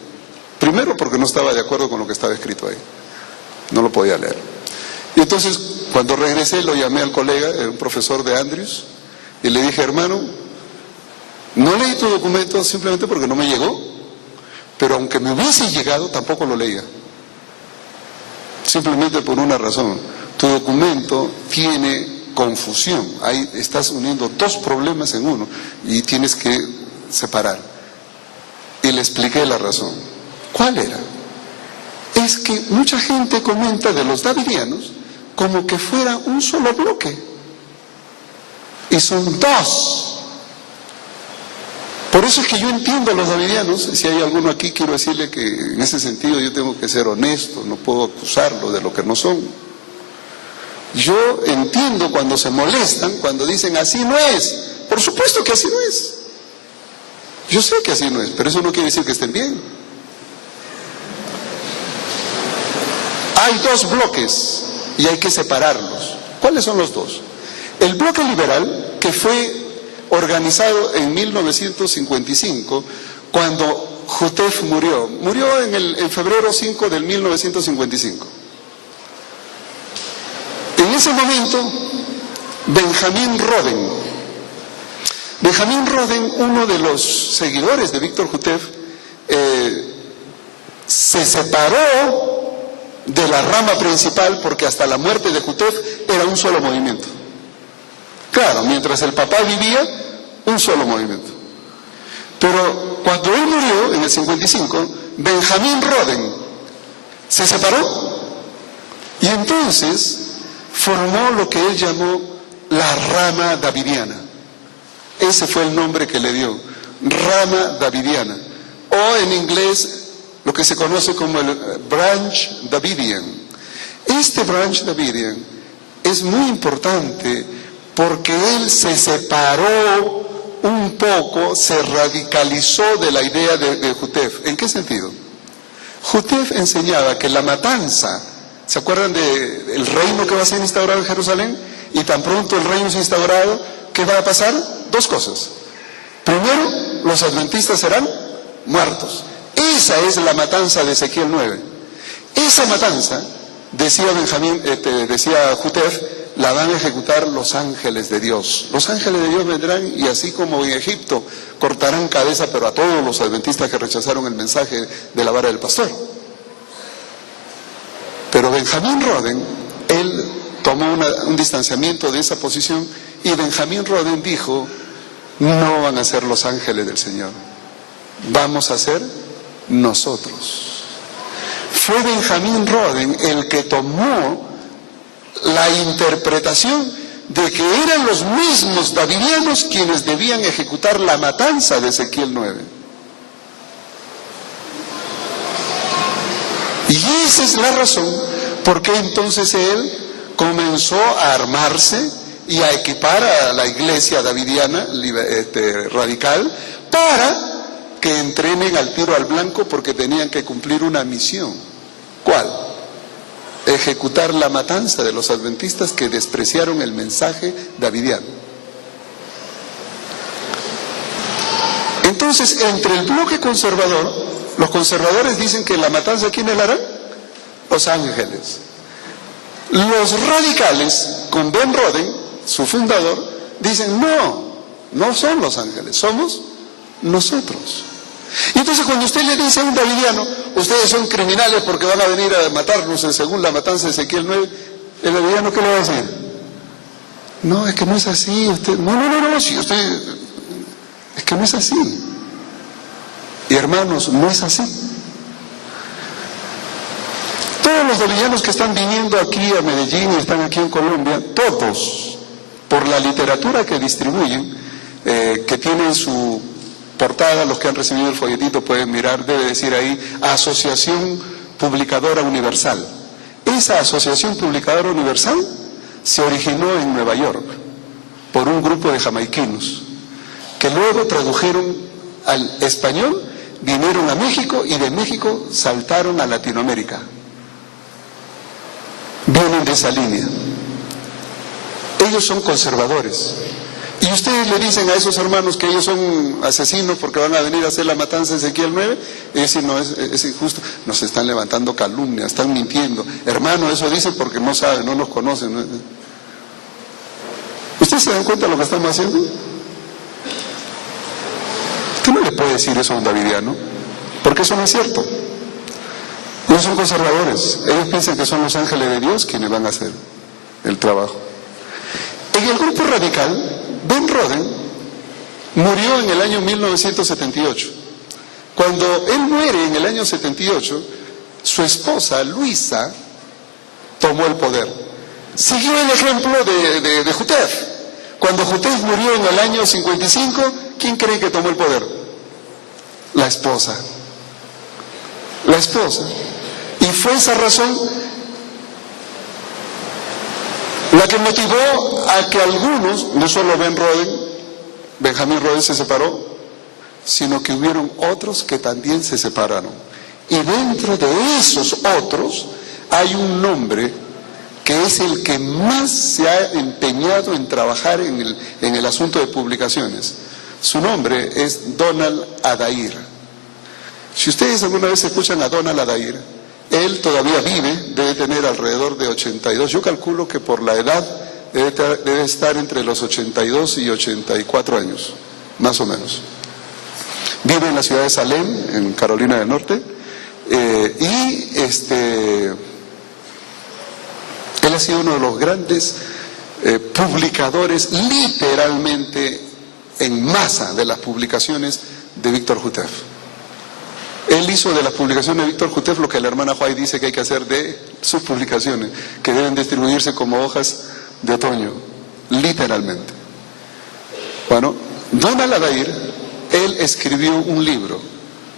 Primero porque no estaba de acuerdo con lo que estaba escrito ahí. No lo podía leer. Y entonces, cuando regresé, lo llamé al colega, un profesor de Andrews, y le dije, hermano, no leí tu documento simplemente porque no me llegó, pero aunque me hubiese llegado, tampoco lo leía. Simplemente por una razón. Tu documento tiene confusión. Ahí estás uniendo dos problemas en uno y tienes que separar. Y le expliqué la razón. ¿Cuál era? Es que mucha gente comenta de los davidianos como que fuera un solo bloque. Y son dos. Por eso es que yo entiendo a los davidianos. Si hay alguno aquí, quiero decirle que en ese sentido yo tengo que ser honesto, no puedo acusarlo de lo que no son. Yo entiendo cuando se molestan, cuando dicen así no es. Por supuesto que así no es. Yo sé que así no es, pero eso no quiere decir que estén bien. Hay dos bloques y hay que separarlos. ¿Cuáles son los dos? El bloque liberal, que fue organizado en 1955, cuando Jutef murió en febrero 5 del 1955. En ese momento, Benjamín Roden, uno de los seguidores de Víctor Jutef, se separó de la rama principal porque hasta la muerte de Jutef era un solo movimiento. Claro, mientras el papá vivía, un solo movimiento. Pero cuando él murió, en el 55, Benjamín Roden se separó y entonces formó lo que él llamó la rama davidiana. Ese fue el nombre que le dio, rama davidiana, o en inglés lo que se conoce como el branch Davidian. Este branch Davidian es muy importante porque él se separó un poco, se radicalizó de la idea de Jutef. ¿En qué sentido? Jutef enseñaba que la matanza, ¿se acuerdan del reino que va a ser instaurado en Jerusalén? Y tan pronto el reino se ha instaurado, ¿qué va a pasar? Dos cosas. Primero, los adventistas serán muertos. Esa es la matanza de Ezequiel 9. Esa matanza, decía Jutef, la van a ejecutar los ángeles de Dios. Los ángeles de Dios vendrán y así como en Egipto cortarán cabeza, pero a todos los adventistas que rechazaron el mensaje de la vara del pastor. Pero Benjamín Roden, él tomó un distanciamiento de esa posición y Benjamín Roden dijo, no van a ser los ángeles del Señor, vamos a ser nosotros. Fue Benjamín Roden el que tomó la interpretación de que eran los mismos davidianos quienes debían ejecutar la matanza de Ezequiel 9. Y esa es la razón por qué entonces él comenzó a armarse y a equipar a la iglesia davidiana radical para que entrenen al tiro al blanco, porque tenían que cumplir una misión. ¿Cuál? Ejecutar la matanza de los adventistas que despreciaron el mensaje davidiano. Entonces, entre el bloque conservador, los conservadores dicen que la matanza, ¿quiénes la harán? Los ángeles. Los radicales, con Ben Roden, su fundador, dicen no son los ángeles, somos nosotros. Y entonces cuando usted le dice a un davidiano, ustedes son criminales porque van a venir a matarnos según la matanza de Ezequiel 9, el davidiano ¿qué le va a decir? No, es que no es así, usted, no, si usted, es que no es así. Y hermanos, no es así. Todos los davidianos que están viniendo aquí a Medellín y están aquí en Colombia, todos, por la literatura que distribuyen, que tienen su portada, los que han recibido el folletito pueden mirar, debe decir ahí, Asociación Publicadora Universal. Esa Asociación Publicadora Universal se originó en Nueva York por un grupo de jamaiquinos que luego tradujeron al español, vinieron a México y de México saltaron a Latinoamérica. Vienen de esa línea. Ellos son conservadores. Y ustedes le dicen a esos hermanos que ellos son asesinos porque van a venir a hacer la matanza de Ezequiel 9, y dicen, no, es injusto, nos están levantando calumnias, están mintiendo. Hermano, eso dicen porque no saben, no nos conocen, ¿no? ¿Ustedes se dan cuenta de lo que estamos haciendo? Usted no le puede decir eso a un davidiano, porque eso no es cierto. Ellos son conservadores, ellos piensan que son los ángeles de Dios quienes van a hacer el trabajo. En el grupo radical, Ben Roden murió en el año 1978. Cuando él muere en el año 78, su esposa Luisa tomó el poder. Siguió el ejemplo de Jutef. Cuando Jutef murió en el año 55, ¿quién cree que tomó el poder? La esposa. La esposa. Y fue esa razón la que motivó a que algunos, no solo Benjamín Roden se separó, sino que hubieron otros que también se separaron. Y dentro de esos otros hay un nombre que es el que más se ha empeñado en trabajar en el asunto de publicaciones. Su nombre es Donald Adair. Si ustedes alguna vez escuchan a Donald Adair, él todavía vive, debe tener alrededor de 82, yo calculo que por la edad debe estar entre los 82 y 84 años, más o menos. Vive en la ciudad de Salem, en Carolina del Norte, él ha sido uno de los grandes publicadores, literalmente en masa, de las publicaciones de Víctor Jutef. Él hizo de las publicaciones de Víctor Jutef lo que la hermana Huay dice que hay que hacer de sus publicaciones, que deben distribuirse como hojas de otoño, literalmente. Bueno, Donald Adair, él escribió un libro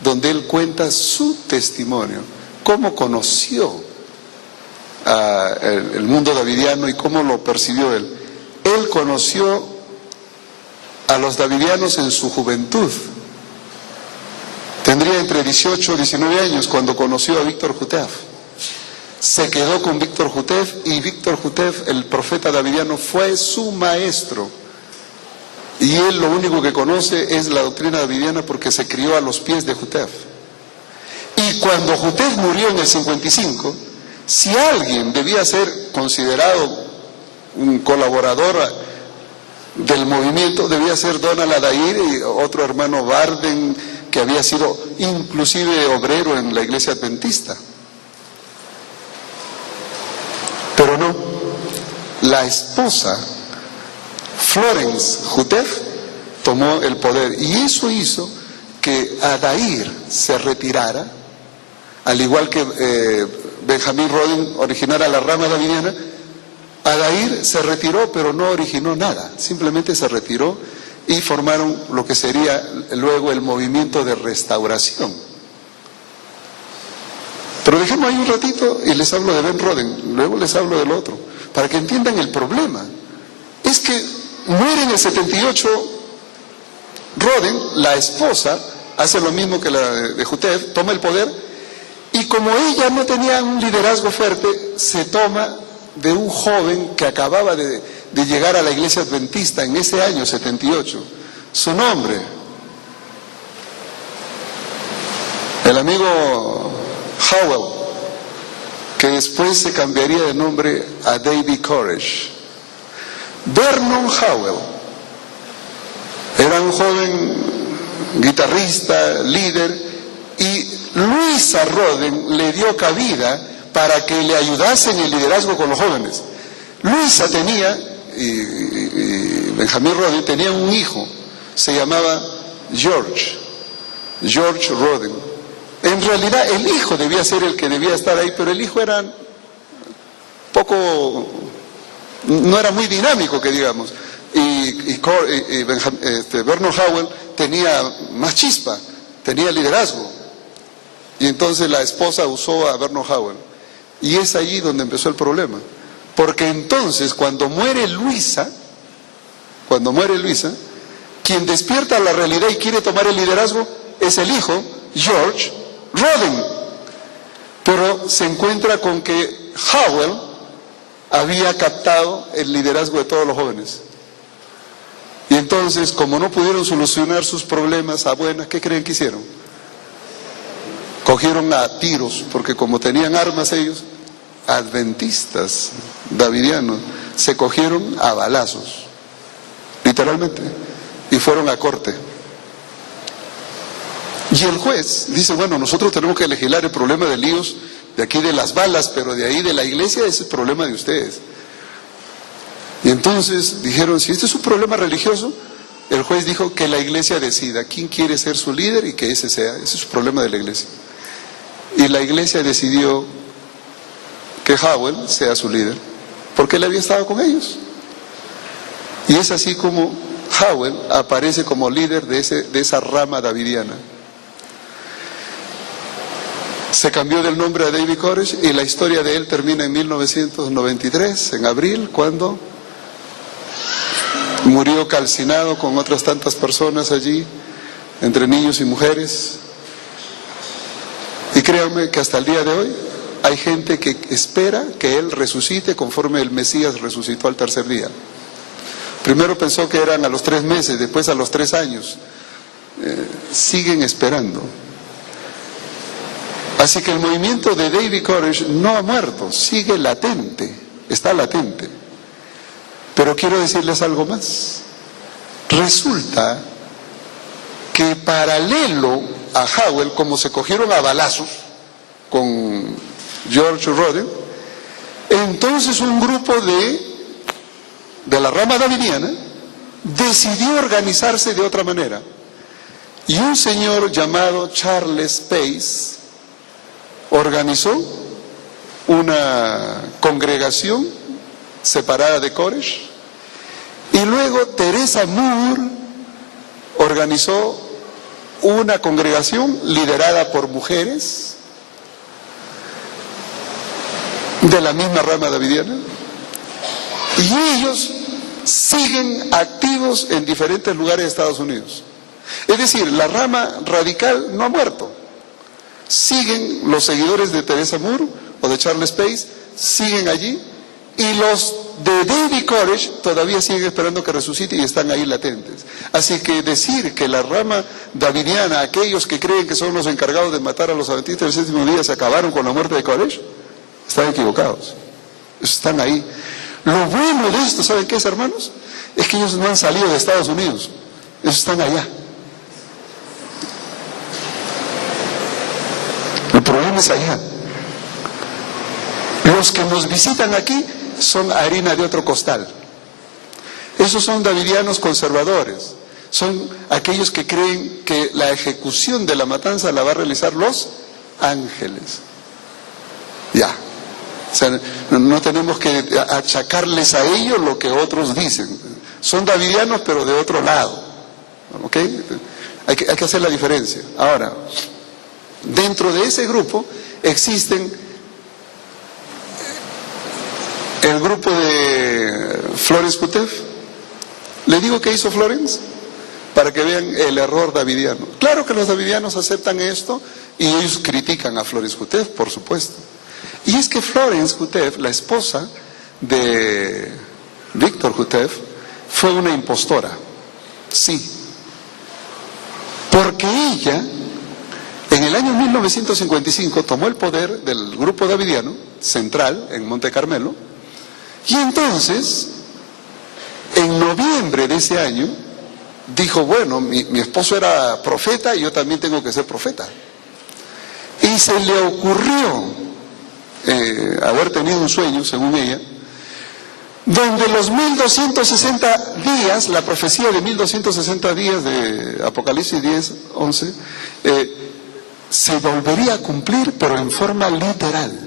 donde él cuenta su testimonio, cómo conoció el mundo davidiano y cómo lo percibió él. Él conoció a los davidianos en su juventud. Tendría entre 18 y 19 años cuando conoció a Víctor Jutef. Se quedó con Víctor Jutef y Víctor Jutef, el profeta davidiano, fue su maestro. Y él lo único que conoce es la doctrina davidiana porque se crió a los pies de Jutef. Y cuando Jutef murió en el 55, si alguien debía ser considerado un colaborador del movimiento, debía ser Donald Adair y otro hermano Barden, que había sido inclusive obrero en la iglesia adventista. Pero no, la esposa Florence Jutef tomó el poder y eso hizo que Adair se retirara, al igual que Benjamín Roden originara la rama davidiana. Adair se retiró, pero no originó nada, simplemente se retiró y formaron lo que sería luego el movimiento de restauración. Pero dejemos ahí un ratito y les hablo de Ben Roden, luego les hablo del otro, para que entiendan el problema. Es que muere en el 78 Roden, la esposa, hace lo mismo que la de Jutef, toma el poder, y como ella no tenía un liderazgo fuerte, se toma de un joven que acababa de llegar a la iglesia adventista en ese año 78. Su nombre, el amigo Howell, que después se cambiaría de nombre a David Koresh. Vernon Howell era un joven guitarrista, líder, y Luisa Roden le dio cabida para que le ayudase en el liderazgo con los jóvenes. Luisa tenía, y Benjamín Roden tenía un hijo, se llamaba George Roden. En realidad el hijo debía ser el que debía estar ahí, pero el hijo era no era muy dinámico, que digamos. Vernon Howell tenía más chispa, tenía liderazgo. Y entonces la esposa usó a Vernon Howell. Y es allí donde empezó el problema. Porque entonces cuando muere Luisa, quien despierta a la realidad y quiere tomar el liderazgo es el hijo, George Roden. Pero se encuentra con que Howell había captado el liderazgo de todos los jóvenes. Y entonces, como no pudieron solucionar sus problemas a buenas, ¿qué creen que hicieron? Cogieron a tiros, porque como tenían armas ellos, adventistas, davidianos, se cogieron a balazos, literalmente, y fueron a corte. Y el juez dice, bueno, nosotros tenemos que legislar el problema de líos de aquí de las balas, pero de ahí de la iglesia ese es el problema de ustedes. Y entonces dijeron, si este es un problema religioso, el juez dijo que la iglesia decida quién quiere ser su líder y que ese sea, ese es el problema de la iglesia. Y la iglesia decidió que Howell sea su líder, porque él había estado con ellos. Y es así como Howell aparece como líder de esa rama davidiana. Se cambió del nombre a David Koresh y la historia de él termina en 1993, en abril, cuando murió calcinado con otras tantas personas allí, entre niños y mujeres. Y créanme que hasta el día de hoy hay gente que espera que él resucite conforme el Mesías resucitó al tercer día. Primero pensó que eran a los 3 meses, después a los 3 años. Siguen esperando. Así que el movimiento de David Koresh no ha muerto, sigue latente, está latente. Pero quiero decirles algo más. Resulta que paralelo a Howell, como se cogieron a balazos con George Roden, entonces un grupo de la rama davidiana decidió organizarse de otra manera. Y un señor llamado Charles Pace organizó una congregación separada de Koresh, y luego Teresa Moore organizó una congregación liderada por mujeres de la misma rama davidiana, y ellos siguen activos en diferentes lugares de Estados Unidos. Es decir, la rama radical no ha muerto. Siguen los seguidores de Teresa Moore o de Charles Pace, siguen allí, y los de David Koresh todavía siguen esperando que resucite y están ahí latentes. Así que decir que la rama davidiana, aquellos que creen que son los encargados de matar a los adventistas del séptimo día, se acabaron con la muerte de Koresh, están equivocados. Están ahí. Lo bueno de esto, ¿saben qué es, hermanos? Es que ellos no han salido de Estados Unidos, ellos están allá. El problema es allá. Los que nos visitan aquí son harina de otro costal. Esos son davidianos conservadores. Son aquellos que creen que la ejecución de la matanza la va a realizar los ángeles. Ya. O sea, no tenemos que achacarles a ellos lo que otros dicen. Son davidianos, pero de otro lado. ¿Ok? Hay que hacer la diferencia. Ahora, dentro de ese grupo existen el grupo de Florence Kutef. ¿Le digo qué hizo Florence? Para que vean el error davidiano. Claro que los davidianos aceptan esto y ellos critican a Florence Kutef, por supuesto. Y es que Florence Kutef, la esposa de Víctor Kutef, fue una impostora. Sí. Porque ella, en el año 1955, tomó el poder del grupo davidiano central en Monte Carmelo, y entonces, en noviembre de ese año, dijo, bueno, mi esposo era profeta y yo también tengo que ser profeta. Y se le ocurrió haber tenido un sueño, según ella, donde los 1260 días, la profecía de 1260 días de Apocalipsis 10:11, se volvería a cumplir, pero en forma literal.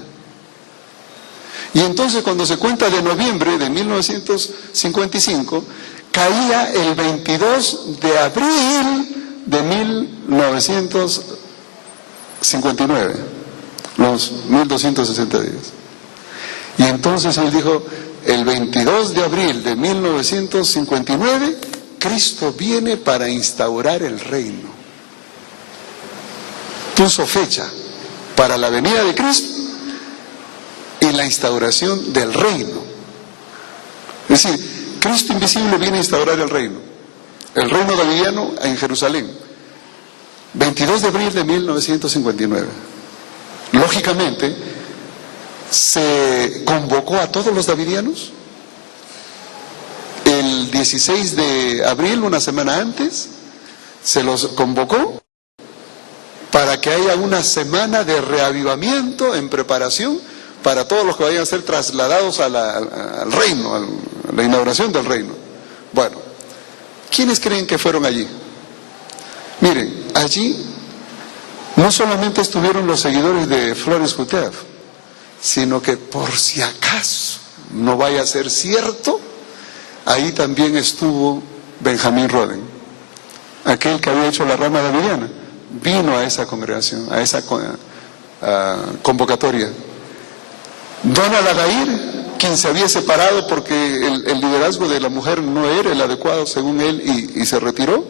Y entonces, cuando se cuenta de noviembre de 1955, caía el 22 de abril de 1959, los 1260 días. Y entonces él dijo, el 22 de abril de 1959, Cristo viene para instaurar el reino. Puso fecha para la venida de Cristo y la instauración del reino. Es decir, Cristo invisible viene a instaurar el reino davidiano en Jerusalén, 22 de abril de 1959. Lógicamente, se convocó a todos los davidianos el 16 de abril, una semana antes, se los convocó para que haya una semana de reavivamiento en preparación para todos los que vayan a ser trasladados al reino, a la inauguración del reino. Bueno, ¿quiénes creen que fueron allí? Miren, allí no solamente estuvieron los seguidores de Flores Juteaf, sino que por si acaso no vaya a ser cierto, ahí también estuvo Benjamín Roden, aquel que había hecho la rama davidiana, vino a esa congregación, a esa convocatoria. Donald Adair, quien se había separado porque el liderazgo de la mujer no era el adecuado según él y se retiró,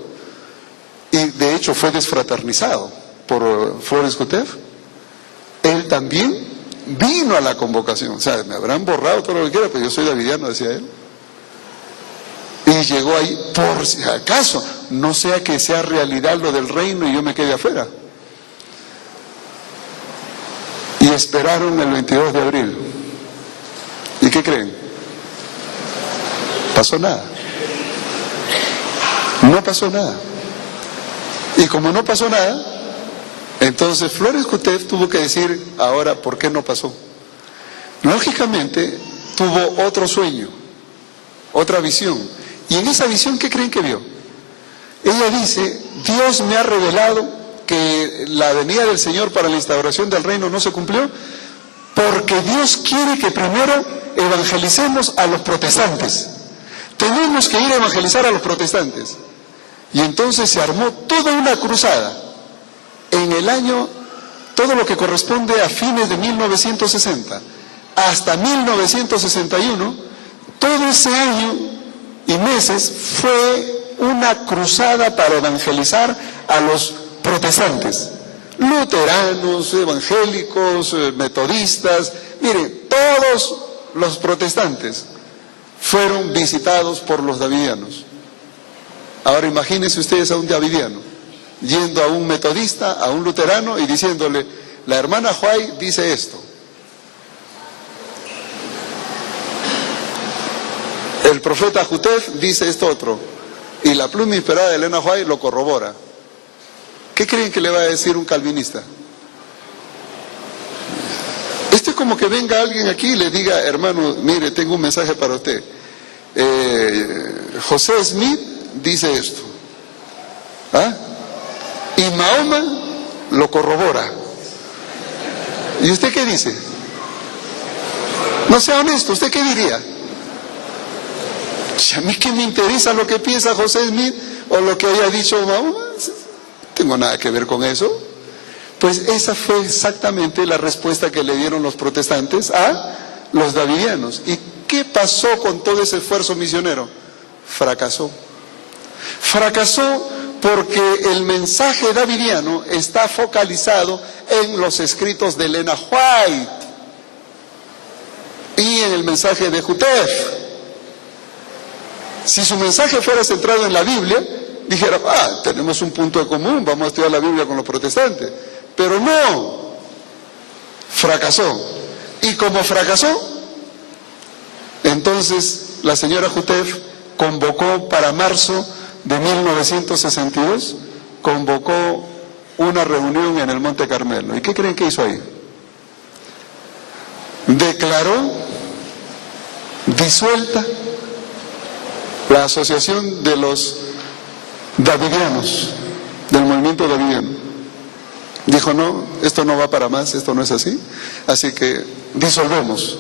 y de hecho fue desfraternizado por Flores Juteaf, él también vino a la convocación. O sea, me habrán borrado todo lo que quiera, pero yo soy davidiano, decía él. Y llegó ahí, por si acaso, no sea que sea realidad lo del reino y yo me quede afuera. Y esperaron el 22 de abril. ¿Y qué creen? Pasó nada. No pasó nada. Y como no pasó nada, entonces Flores Juteaf tuvo que decir, ahora, ¿por qué no pasó? Lógicamente, tuvo otro sueño, otra visión. Y en esa visión, ¿qué creen que vio? Ella dice, Dios me ha revelado que la venida del Señor para la instauración del reino no se cumplió, porque Dios quiere que primero evangelicemos a los protestantes. Tenemos que ir a evangelizar a los protestantes. Y entonces se armó toda una cruzada. En el año, todo lo que corresponde a fines de 1960 hasta 1961, todo ese año y meses fue una cruzada para evangelizar a los protestantes, luteranos, evangélicos, metodistas. Miren, todos los protestantes fueron visitados por los davidianos. Ahora imagínense ustedes a un davidiano yendo a un metodista, a un luterano y diciéndole, la hermana Huay dice esto. El profeta Juteaf dice esto otro. Y la pluma inspirada de Elena White lo corrobora. ¿Qué creen que le va a decir un calvinista? Esto es como que venga alguien aquí y le diga, hermano, mire, tengo un mensaje para usted. José Smith dice esto. ¿Ah? Y Mahoma lo corrobora. ¿Y usted qué dice? No sea honesto, ¿usted qué diría? ¿A mí qué me interesa lo que piensa José Smith o lo que haya dicho Mahoma? No tengo nada que ver con eso. Pues esa fue exactamente la respuesta que le dieron los protestantes a los davidianos. ¿Y qué pasó con todo ese esfuerzo misionero? Fracasó. Fracasó porque el mensaje davidiano está focalizado en los escritos de Elena White y en el mensaje de Juteaf. Si su mensaje fuera centrado en la Biblia, dijera, tenemos un punto en común, vamos a estudiar la Biblia con los protestantes. Pero no, fracasó. Y como fracasó, entonces la señora Juteaf convocó para marzo de 1962, convocó una reunión en el Monte Carmelo. ¿Y qué creen que hizo ahí? Declaró disuelta la asociación de los davidianos, del movimiento davidiano. Dijo, no, esto no va para más, esto no es así, así que disolvemos.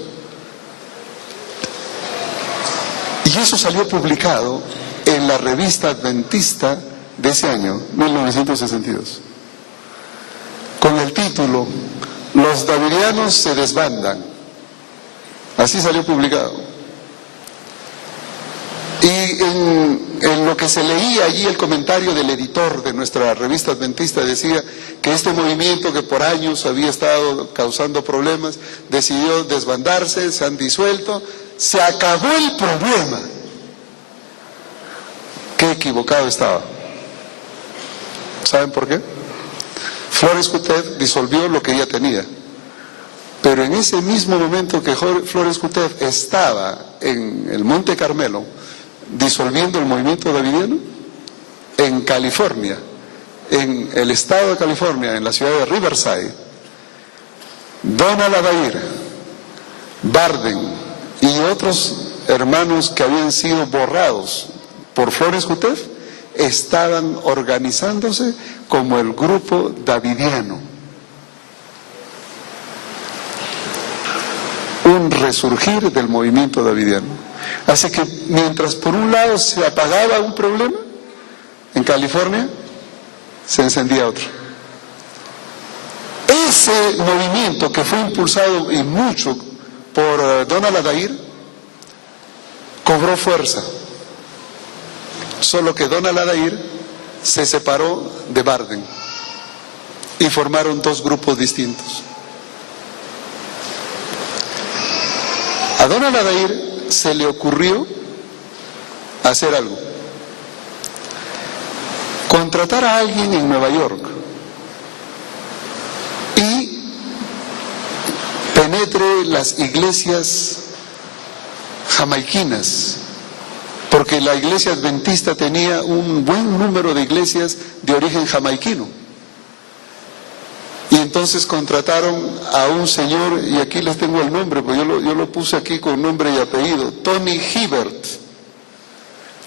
Y eso salió publicado en la revista adventista de ese año, 1962, con el título, Los davidianos se desbandan. Así salió publicado. Y en lo que se leía allí, el comentario del editor de nuestra revista adventista decía que este movimiento que por años había estado causando problemas, decidió desbandarse, se han disuelto, se acabó el problema. Qué equivocado estaba. ¿Saben por qué? Flores Kutef disolvió lo que ella tenía. Pero en ese mismo momento que Flores Kutef estaba en el Monte Carmelo disolviendo el movimiento davidiano, en California, en el estado de California, en la ciudad de Riverside, Donald Adair, Barden y otros hermanos que habían sido borrados por Flores Kutef estaban organizándose como el grupo davidiano. Un resurgir del movimiento davidiano. Así que mientras por un lado se apagaba un problema, en California se encendía otro. Ese movimiento que fue impulsado y mucho por Donald Adair cobró fuerza. Solo que Donald Adair se separó de Barden y formaron dos grupos distintos. A Donald Adair se le ocurrió hacer algo. Contratar a alguien en Nueva York y penetre las iglesias jamaiquinas, porque la iglesia adventista tenía un buen número de iglesias de origen jamaiquino. Y entonces contrataron a un señor, y aquí les tengo el nombre, pues yo lo puse aquí con nombre y apellido, Tony Hibbert.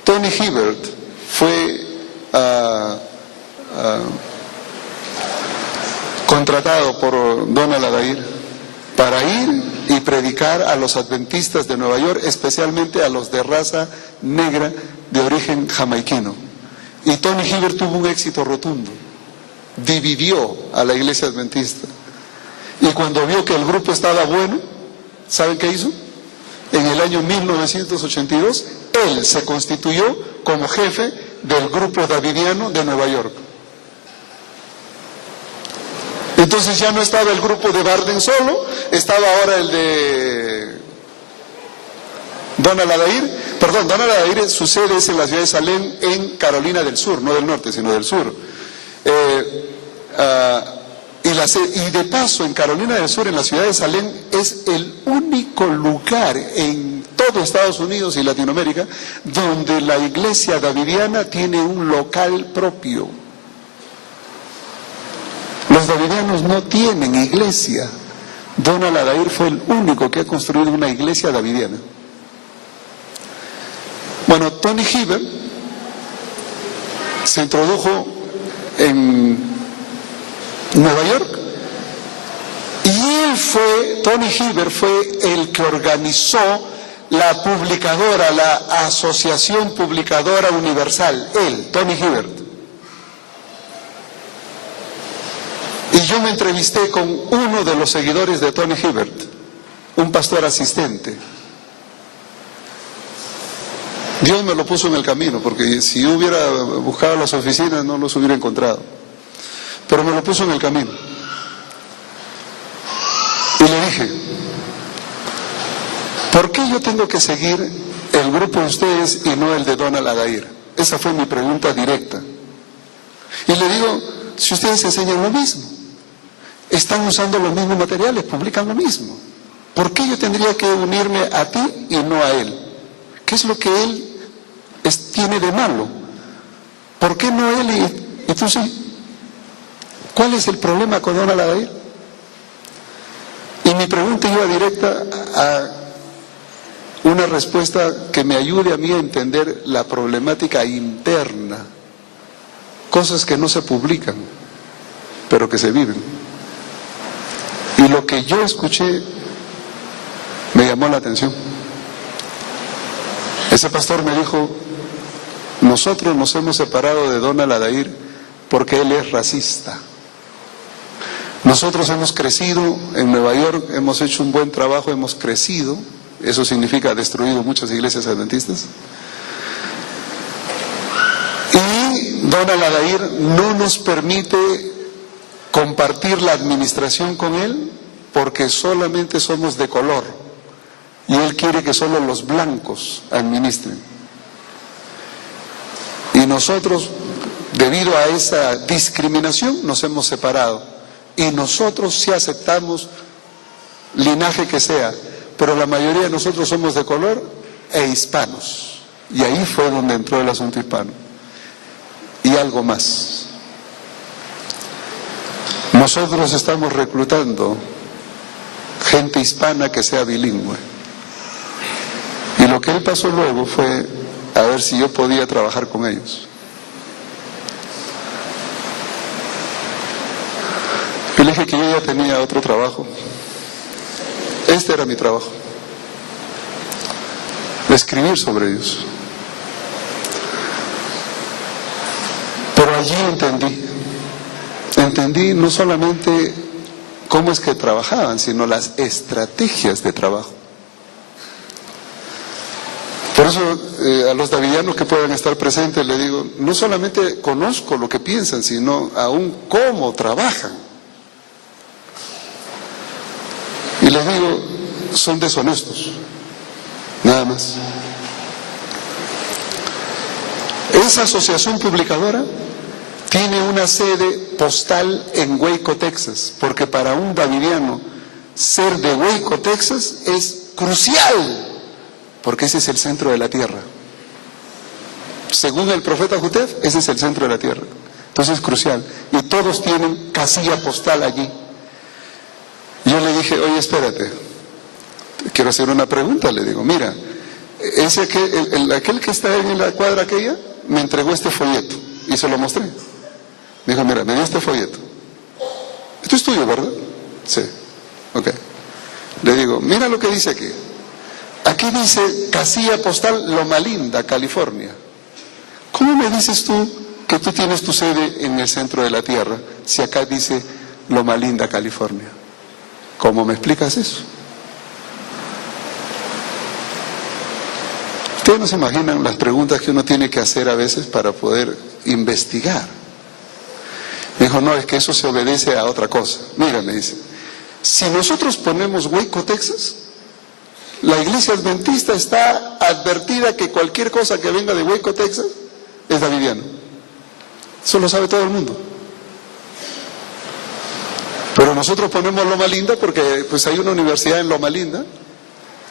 Tony Hibbert fue contratado por Donald Adair para ir y predicar a los adventistas de Nueva York, especialmente a los de raza negra de origen jamaiquino. Y Tony Hibbert tuvo un éxito rotundo. Dividió a la iglesia adventista. Y cuando vio que el grupo estaba bueno, ¿saben qué hizo? En el año 1982, él se constituyó como jefe del grupo davidiano de Nueva York. Entonces ya no estaba el grupo de Barden solo, estaba ahora el de Donald Adair. Perdón, Donald Adair, su sede es en la ciudad de Salem, en Carolina del Sur, no del norte, sino del sur. Y de paso, en Carolina del Sur, en la ciudad de Salem, es el único lugar en todo Estados Unidos y Latinoamérica donde la iglesia davidiana tiene un local propio. Los davidianos no tienen iglesia. Donald Adair fue el único que ha construido una iglesia davidiana. Bueno, Tony Hibbert se introdujo en Nueva York y Tony Hibbert fue el que organizó la publicadora, la Asociación Publicadora Universal, Tony Hibbert. Y yo me entrevisté con uno de los seguidores de Tony Hibbert, un pastor asistente. Dios me lo puso en el camino, porque si yo hubiera buscado las oficinas no los hubiera encontrado. Pero me lo puso en el camino. Y le dije, ¿por qué yo tengo que seguir el grupo de ustedes y no el de Donald Adair? Esa fue mi pregunta directa. Y le digo, si ustedes enseñan lo mismo, están usando los mismos materiales, publican lo mismo, ¿por qué yo tendría que unirme a ti y no a él? ¿Qué es lo que él tiene de malo? ¿Por qué no él y tú sí? ¿Cuál es el problema con Donald Adair? Y mi pregunta iba directa a una respuesta que me ayude a mí a entender la problemática interna. Cosas que no se publican, pero que se viven. Y lo que yo escuché me llamó la atención. Ese pastor me dijo, nosotros nos hemos separado de Donald Adair porque él es racista. Nosotros hemos crecido en Nueva York, hemos hecho un buen trabajo, hemos crecido, eso significa destruido muchas iglesias adventistas. Y Donald Adair no nos permite compartir la administración con él porque solamente somos de color. y él quiere que solo los blancos administren. Y nosotros, debido a esa discriminación, nos hemos separado. Y nosotros sí aceptamos linaje que sea, pero la mayoría de nosotros somos de color e hispanos. Y ahí fue donde entró el asunto hispano. Y algo más. Nosotros estamos reclutando gente hispana que sea bilingüe. Y lo que él pasó luego fue a ver si yo podía trabajar con ellos. Yo le dije que yo ya tenía otro trabajo. Este era mi trabajo. Escribir sobre ellos. Pero allí entendí no solamente cómo es que trabajaban, sino las estrategias de trabajo. Por eso a los davidianos que puedan estar presentes les digo, no solamente conozco lo que piensan, sino aún cómo trabajan. Y les digo, son deshonestos, nada más. Esa asociación publicadora tiene una sede postal en Waco, Texas, porque para un davidiano ser de Waco, Texas es crucial, porque ese es el centro de la tierra. Según el profeta Jutef, ese es el centro de la tierra. Entonces es crucial. Y todos tienen casilla postal allí. Yo le dije, oye, espérate, quiero hacer una pregunta. Le digo, mira, aquel que está en la cuadra aquella, me entregó este folleto y se lo mostré. Me dijo, mira, me dio este folleto. Esto es tuyo, ¿verdad? Sí. Ok. Le digo, mira lo que dice aquí. Aquí dice casilla postal Loma Linda, California. ¿Cómo me dices tú que tú tienes tu sede en el centro de la tierra si acá dice Loma Linda, California? ¿Cómo me explicas eso? Ustedes no se imaginan las preguntas que uno tiene que hacer a veces para poder investigar. Me dijo, no, es que eso se obedece a otra cosa. Mira, me dice, si nosotros ponemos Waco, Texas, la iglesia adventista está advertida que cualquier cosa que venga de Waco, Texas, es davidiano. Eso lo sabe todo el mundo. Pero nosotros ponemos Loma Linda porque pues hay una universidad en Loma Linda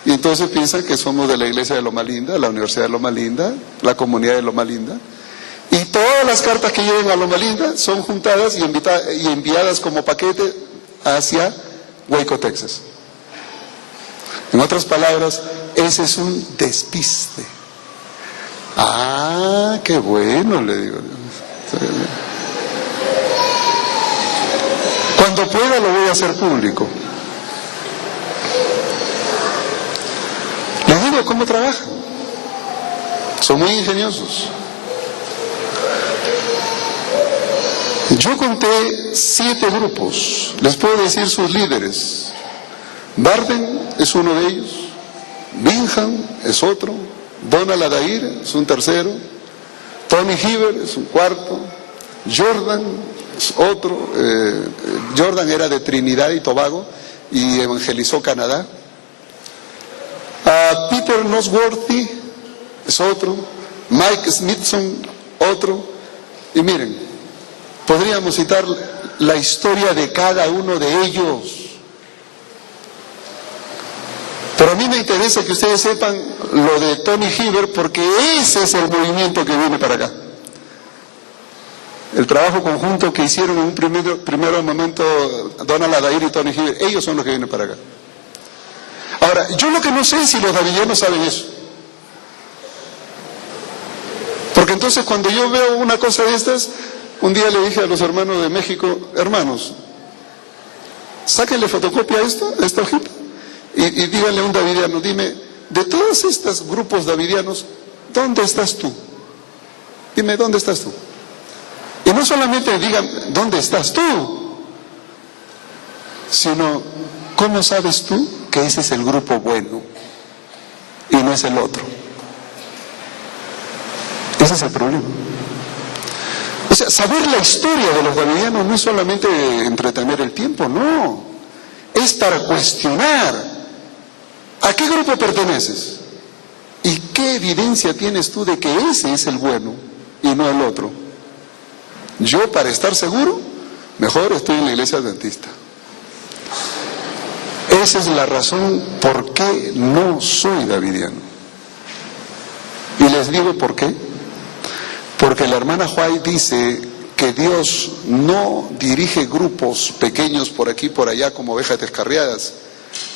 y entonces piensan que somos de la iglesia de Loma Linda, la universidad de Loma Linda, la comunidad de Loma Linda. Y todas las cartas que lleguen a Loma Linda son juntadas y enviadas como paquete hacia Waco, Texas. En otras palabras, ese es un despiste. Ah, qué bueno, le digo. Cuando pueda lo voy a hacer público. Les digo cómo trabajan. Son muy ingeniosos. Yo conté 7 grupos. Les puedo decir sus líderes. Barden es uno de ellos. Bingham es otro. Donald Adair es un tercero. Tony Hiver es un cuarto. Jordan es otro. Jordan era de Trinidad y Tobago y evangelizó Canadá. Peter Nosworthy es otro. Mike Smithson otro. Y miren, podríamos citar la historia de cada uno de ellos. Pero a mí me interesa que ustedes sepan lo de Tony Hiver porque ese es el movimiento que viene para acá. El trabajo conjunto que hicieron en un primer momento Donald Adair y Tony Hiver, ellos son los que vienen para acá. Ahora, yo lo que no sé es si los davidianos saben eso. Porque entonces cuando yo veo una cosa de estas, un día le dije a los hermanos de México, hermanos, sáquenle fotocopia a esta hojita y díganle a un davidiano, dime, de todos estos grupos davidianos, ¿dónde estás tú? Dime, ¿dónde estás tú? Y no solamente digan, ¿dónde estás tú? Sino, ¿cómo sabes tú que ese es el grupo bueno y no es el otro? Ese es el problema. O sea, saber la historia de los davidianos no es solamente entretener el tiempo, no. Es para cuestionar ¿A qué grupo perteneces? ¿Y qué evidencia tienes tú de que ese es el bueno y no el otro? Yo, para estar seguro, mejor estoy en la iglesia adventista. Esa es la razón por qué no soy davidiano. Y les digo por qué. Porque la hermana White dice que Dios no dirige grupos pequeños por aquí y por allá como ovejas descarriadas,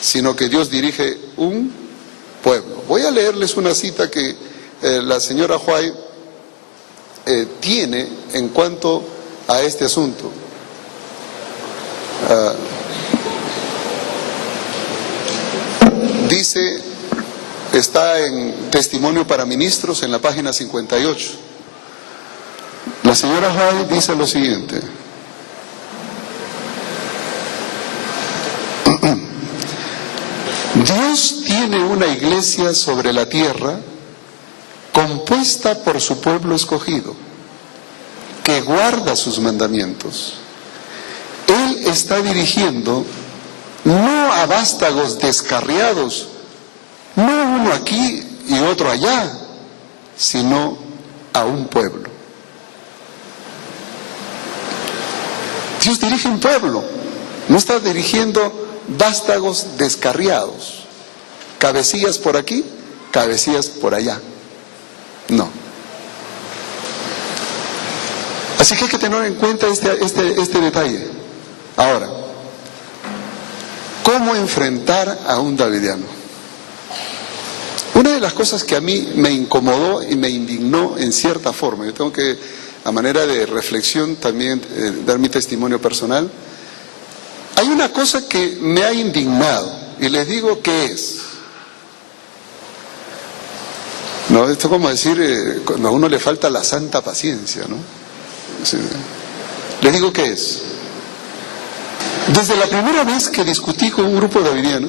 sino que Dios dirige un pueblo. Voy a leerles una cita que la señora White tiene en cuanto a este asunto. Dice, está en Testimonio para Ministros en la página 58. La señora White dice lo siguiente: Dios tiene una iglesia sobre la tierra compuesta por su pueblo escogido, que guarda sus mandamientos. Él está dirigiendo no a vástagos descarriados, no uno aquí y otro allá, sino a un pueblo. Dios dirige un pueblo, no está dirigiendo vástagos descarriados, cabecillas por aquí, cabecillas por allá. No. Así que hay que tener en cuenta este detalle. Ahora, ¿cómo enfrentar a un davidiano? Una de las cosas que a mí me incomodó y me indignó en cierta forma, yo tengo que, a manera de reflexión, también dar mi testimonio personal. Hay una cosa que me ha indignado y les digo qué es. No, esto es como decir cuando a uno le falta la santa paciencia, ¿no? Sí. Les digo qué es. Desde la primera vez que discutí con un grupo davidiano,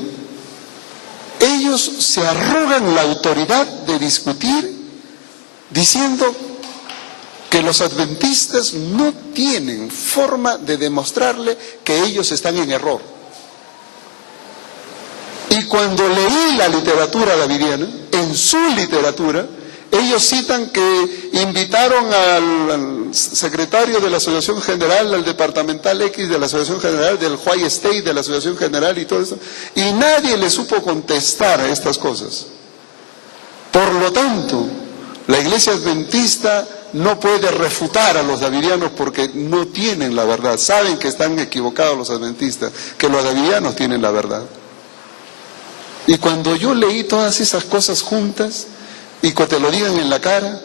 ellos se arrogan la autoridad de discutir diciendo que los adventistas no tienen forma de demostrarle que ellos están en error. Y cuando leí la literatura davidiana, en su literatura, ellos citan que invitaron al secretario de la Asociación General, al departamental X de la Asociación General, del Hawaii State de la Asociación General y todo eso, y nadie le supo contestar a estas cosas. Por lo tanto, la iglesia adventista no puede refutar a los davidianos porque no tienen la verdad. Saben que están equivocados los adventistas, que los davidianos tienen la verdad. Y cuando yo leí todas esas cosas juntas, y que te lo digan en la cara,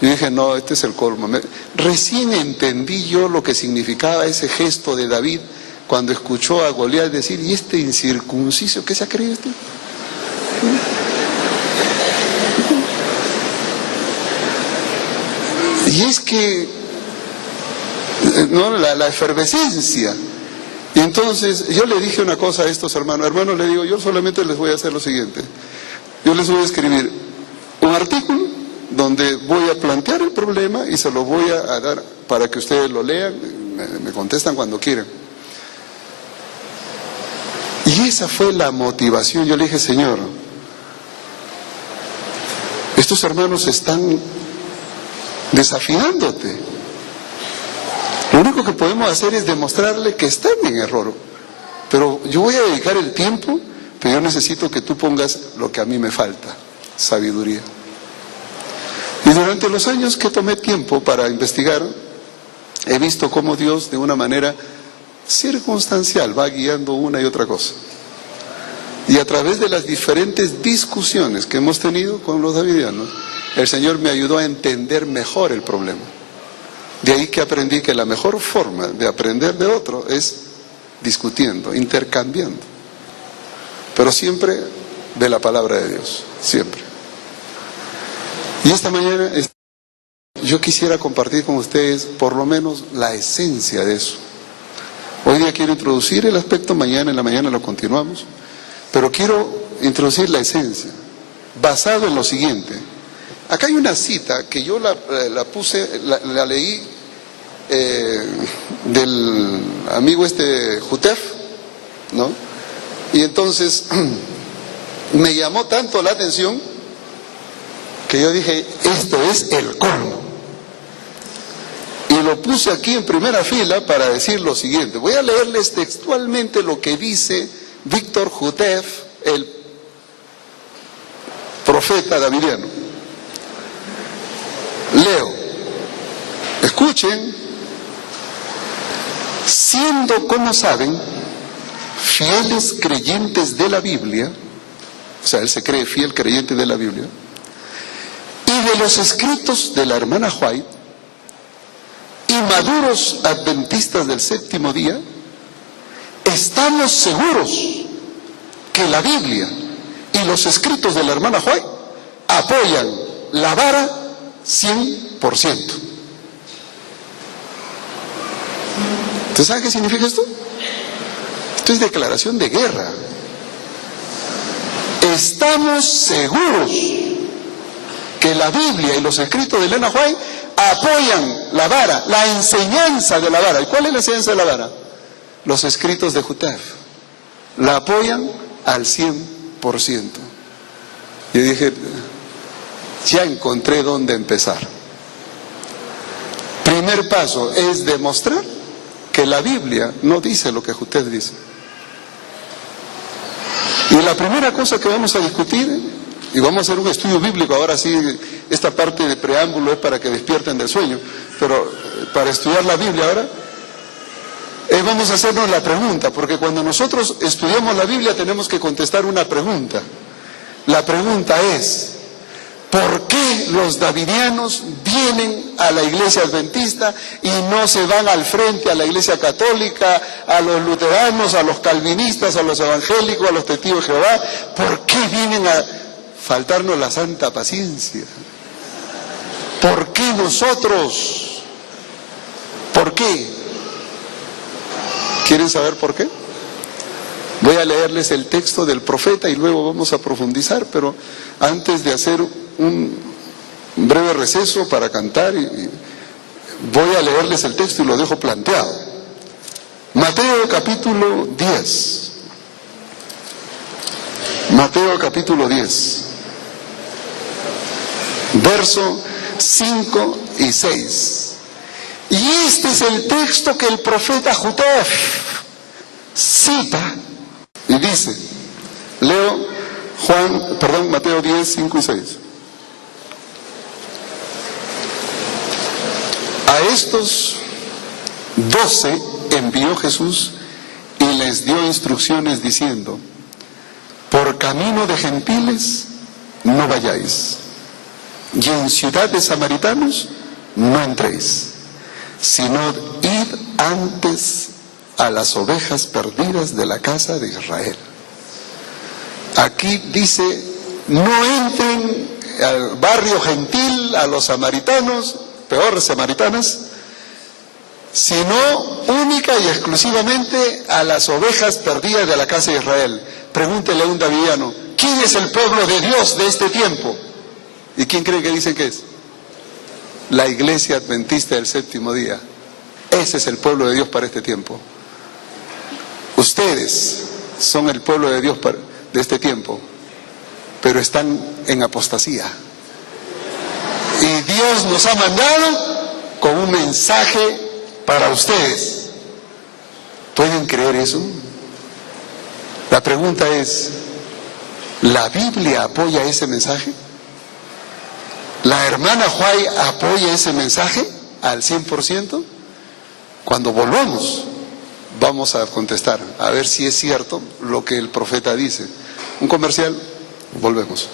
yo dije, no, este es el colmo. Recién entendí yo lo que significaba ese gesto de David cuando escuchó a Goliat decir, ¿y este incircunciso qué se ha creído este? Y es que, no, la efervescencia. Y entonces yo le dije una cosa a estos hermanos, le digo, yo solamente les voy a hacer lo siguiente. Yo les voy a escribir un artículo donde voy a plantear el problema y se lo voy a dar para que ustedes lo lean, me contestan cuando quieran. Y esa fue la motivación. Yo le dije, Señor, estos hermanos están desafiándote. Lo único que podemos hacer es demostrarle que están en error. Pero yo voy a dedicar el tiempo, pero yo necesito que tú pongas lo que a mí me falta, sabiduría. Y durante los años que tomé tiempo para investigar, he visto cómo Dios de una manera circunstancial va guiando una y otra cosa. Y a través de las diferentes discusiones que hemos tenido con los davidianos, el Señor me ayudó a entender mejor el problema. De ahí que aprendí que la mejor forma de aprender de otro es discutiendo, intercambiando. Pero siempre de la palabra de Dios, siempre. Y esta mañana yo quisiera compartir con ustedes por lo menos la esencia de eso. Hoy día quiero introducir el aspecto, mañana en la mañana lo continuamos, pero quiero introducir la esencia, basado en lo siguiente. Acá hay una cita que yo la puse, la leí del amigo Jutef, ¿no? Y entonces me llamó tanto la atención que yo dije, esto es el colmo. Y lo puse aquí en primera fila para decir lo siguiente. Voy a leerles textualmente lo que dice Víctor Jutef, el profeta davidiano. Leo, escuchen, siendo, como saben, fieles creyentes de la Biblia, o sea, él se cree fiel creyente de la Biblia, y de los escritos de la hermana White, y maduros adventistas del séptimo día, estamos seguros que la Biblia y los escritos de la hermana White apoyan la vara 100%. ¿Usted sabe qué significa esto? Esto es declaración de guerra. Estamos seguros que la Biblia y los escritos de Elena White apoyan la vara, la enseñanza de la vara. ¿Y cuál es la enseñanza de la vara? Los escritos de Jutef. La apoyan al 100%. Yo dije, ya encontré dónde empezar. Primer paso es demostrar que la Biblia no dice lo que Jutef dice. Y la primera cosa que vamos a discutir, y vamos a hacer un estudio bíblico, ahora sí, esta parte de preámbulo es para que despierten del sueño, pero para estudiar la Biblia ahora, vamos a hacernos la pregunta, porque cuando nosotros estudiamos la Biblia tenemos que contestar una pregunta. La pregunta es, ¿por qué los davidianos vienen a la iglesia adventista y no se van al frente a la iglesia católica, a los luteranos, a los calvinistas, a los evangélicos, a los testigos de Jehová? ¿Por qué vienen a faltarnos la santa paciencia? ¿Por qué nosotros? ¿Por qué? ¿Quieren saber por qué? Voy a leerles el texto del profeta y luego vamos a profundizar, pero antes de hacer un breve receso para cantar, voy a leerles el texto y lo dejo planteado. Mateo capítulo 10. Mateo capítulo 10. Verso 5 y 6. Y este es el texto que el profeta Jutef cita y dice, leo Mateo 10, 5 y 6. A estos 12 envió Jesús y les dio instrucciones diciendo, por camino de gentiles no vayáis, y en ciudad de samaritanos no entréis, sino id antes a las ovejas perdidas de la casa de Israel. Aquí dice, no entren al barrio gentil, a los samaritanos, peor samaritanas, sino única y exclusivamente a las ovejas perdidas de la casa de Israel. Pregúntele a un davidiano, ¿quién es el pueblo de Dios de este tiempo? ¿Y quién cree que dicen que es? La iglesia adventista del séptimo día. Ese es el pueblo de Dios para este tiempo. Ustedes son el pueblo de Dios de este tiempo, pero están en apostasía. Y Dios nos ha mandado con un mensaje para ustedes. ¿Pueden creer eso? La pregunta es, ¿la Biblia apoya ese mensaje? ¿La hermana White apoya ese mensaje al 100%? Cuando volvamos, vamos a contestar, a ver si es cierto lo que el profeta dice. Un comercial, volvemos.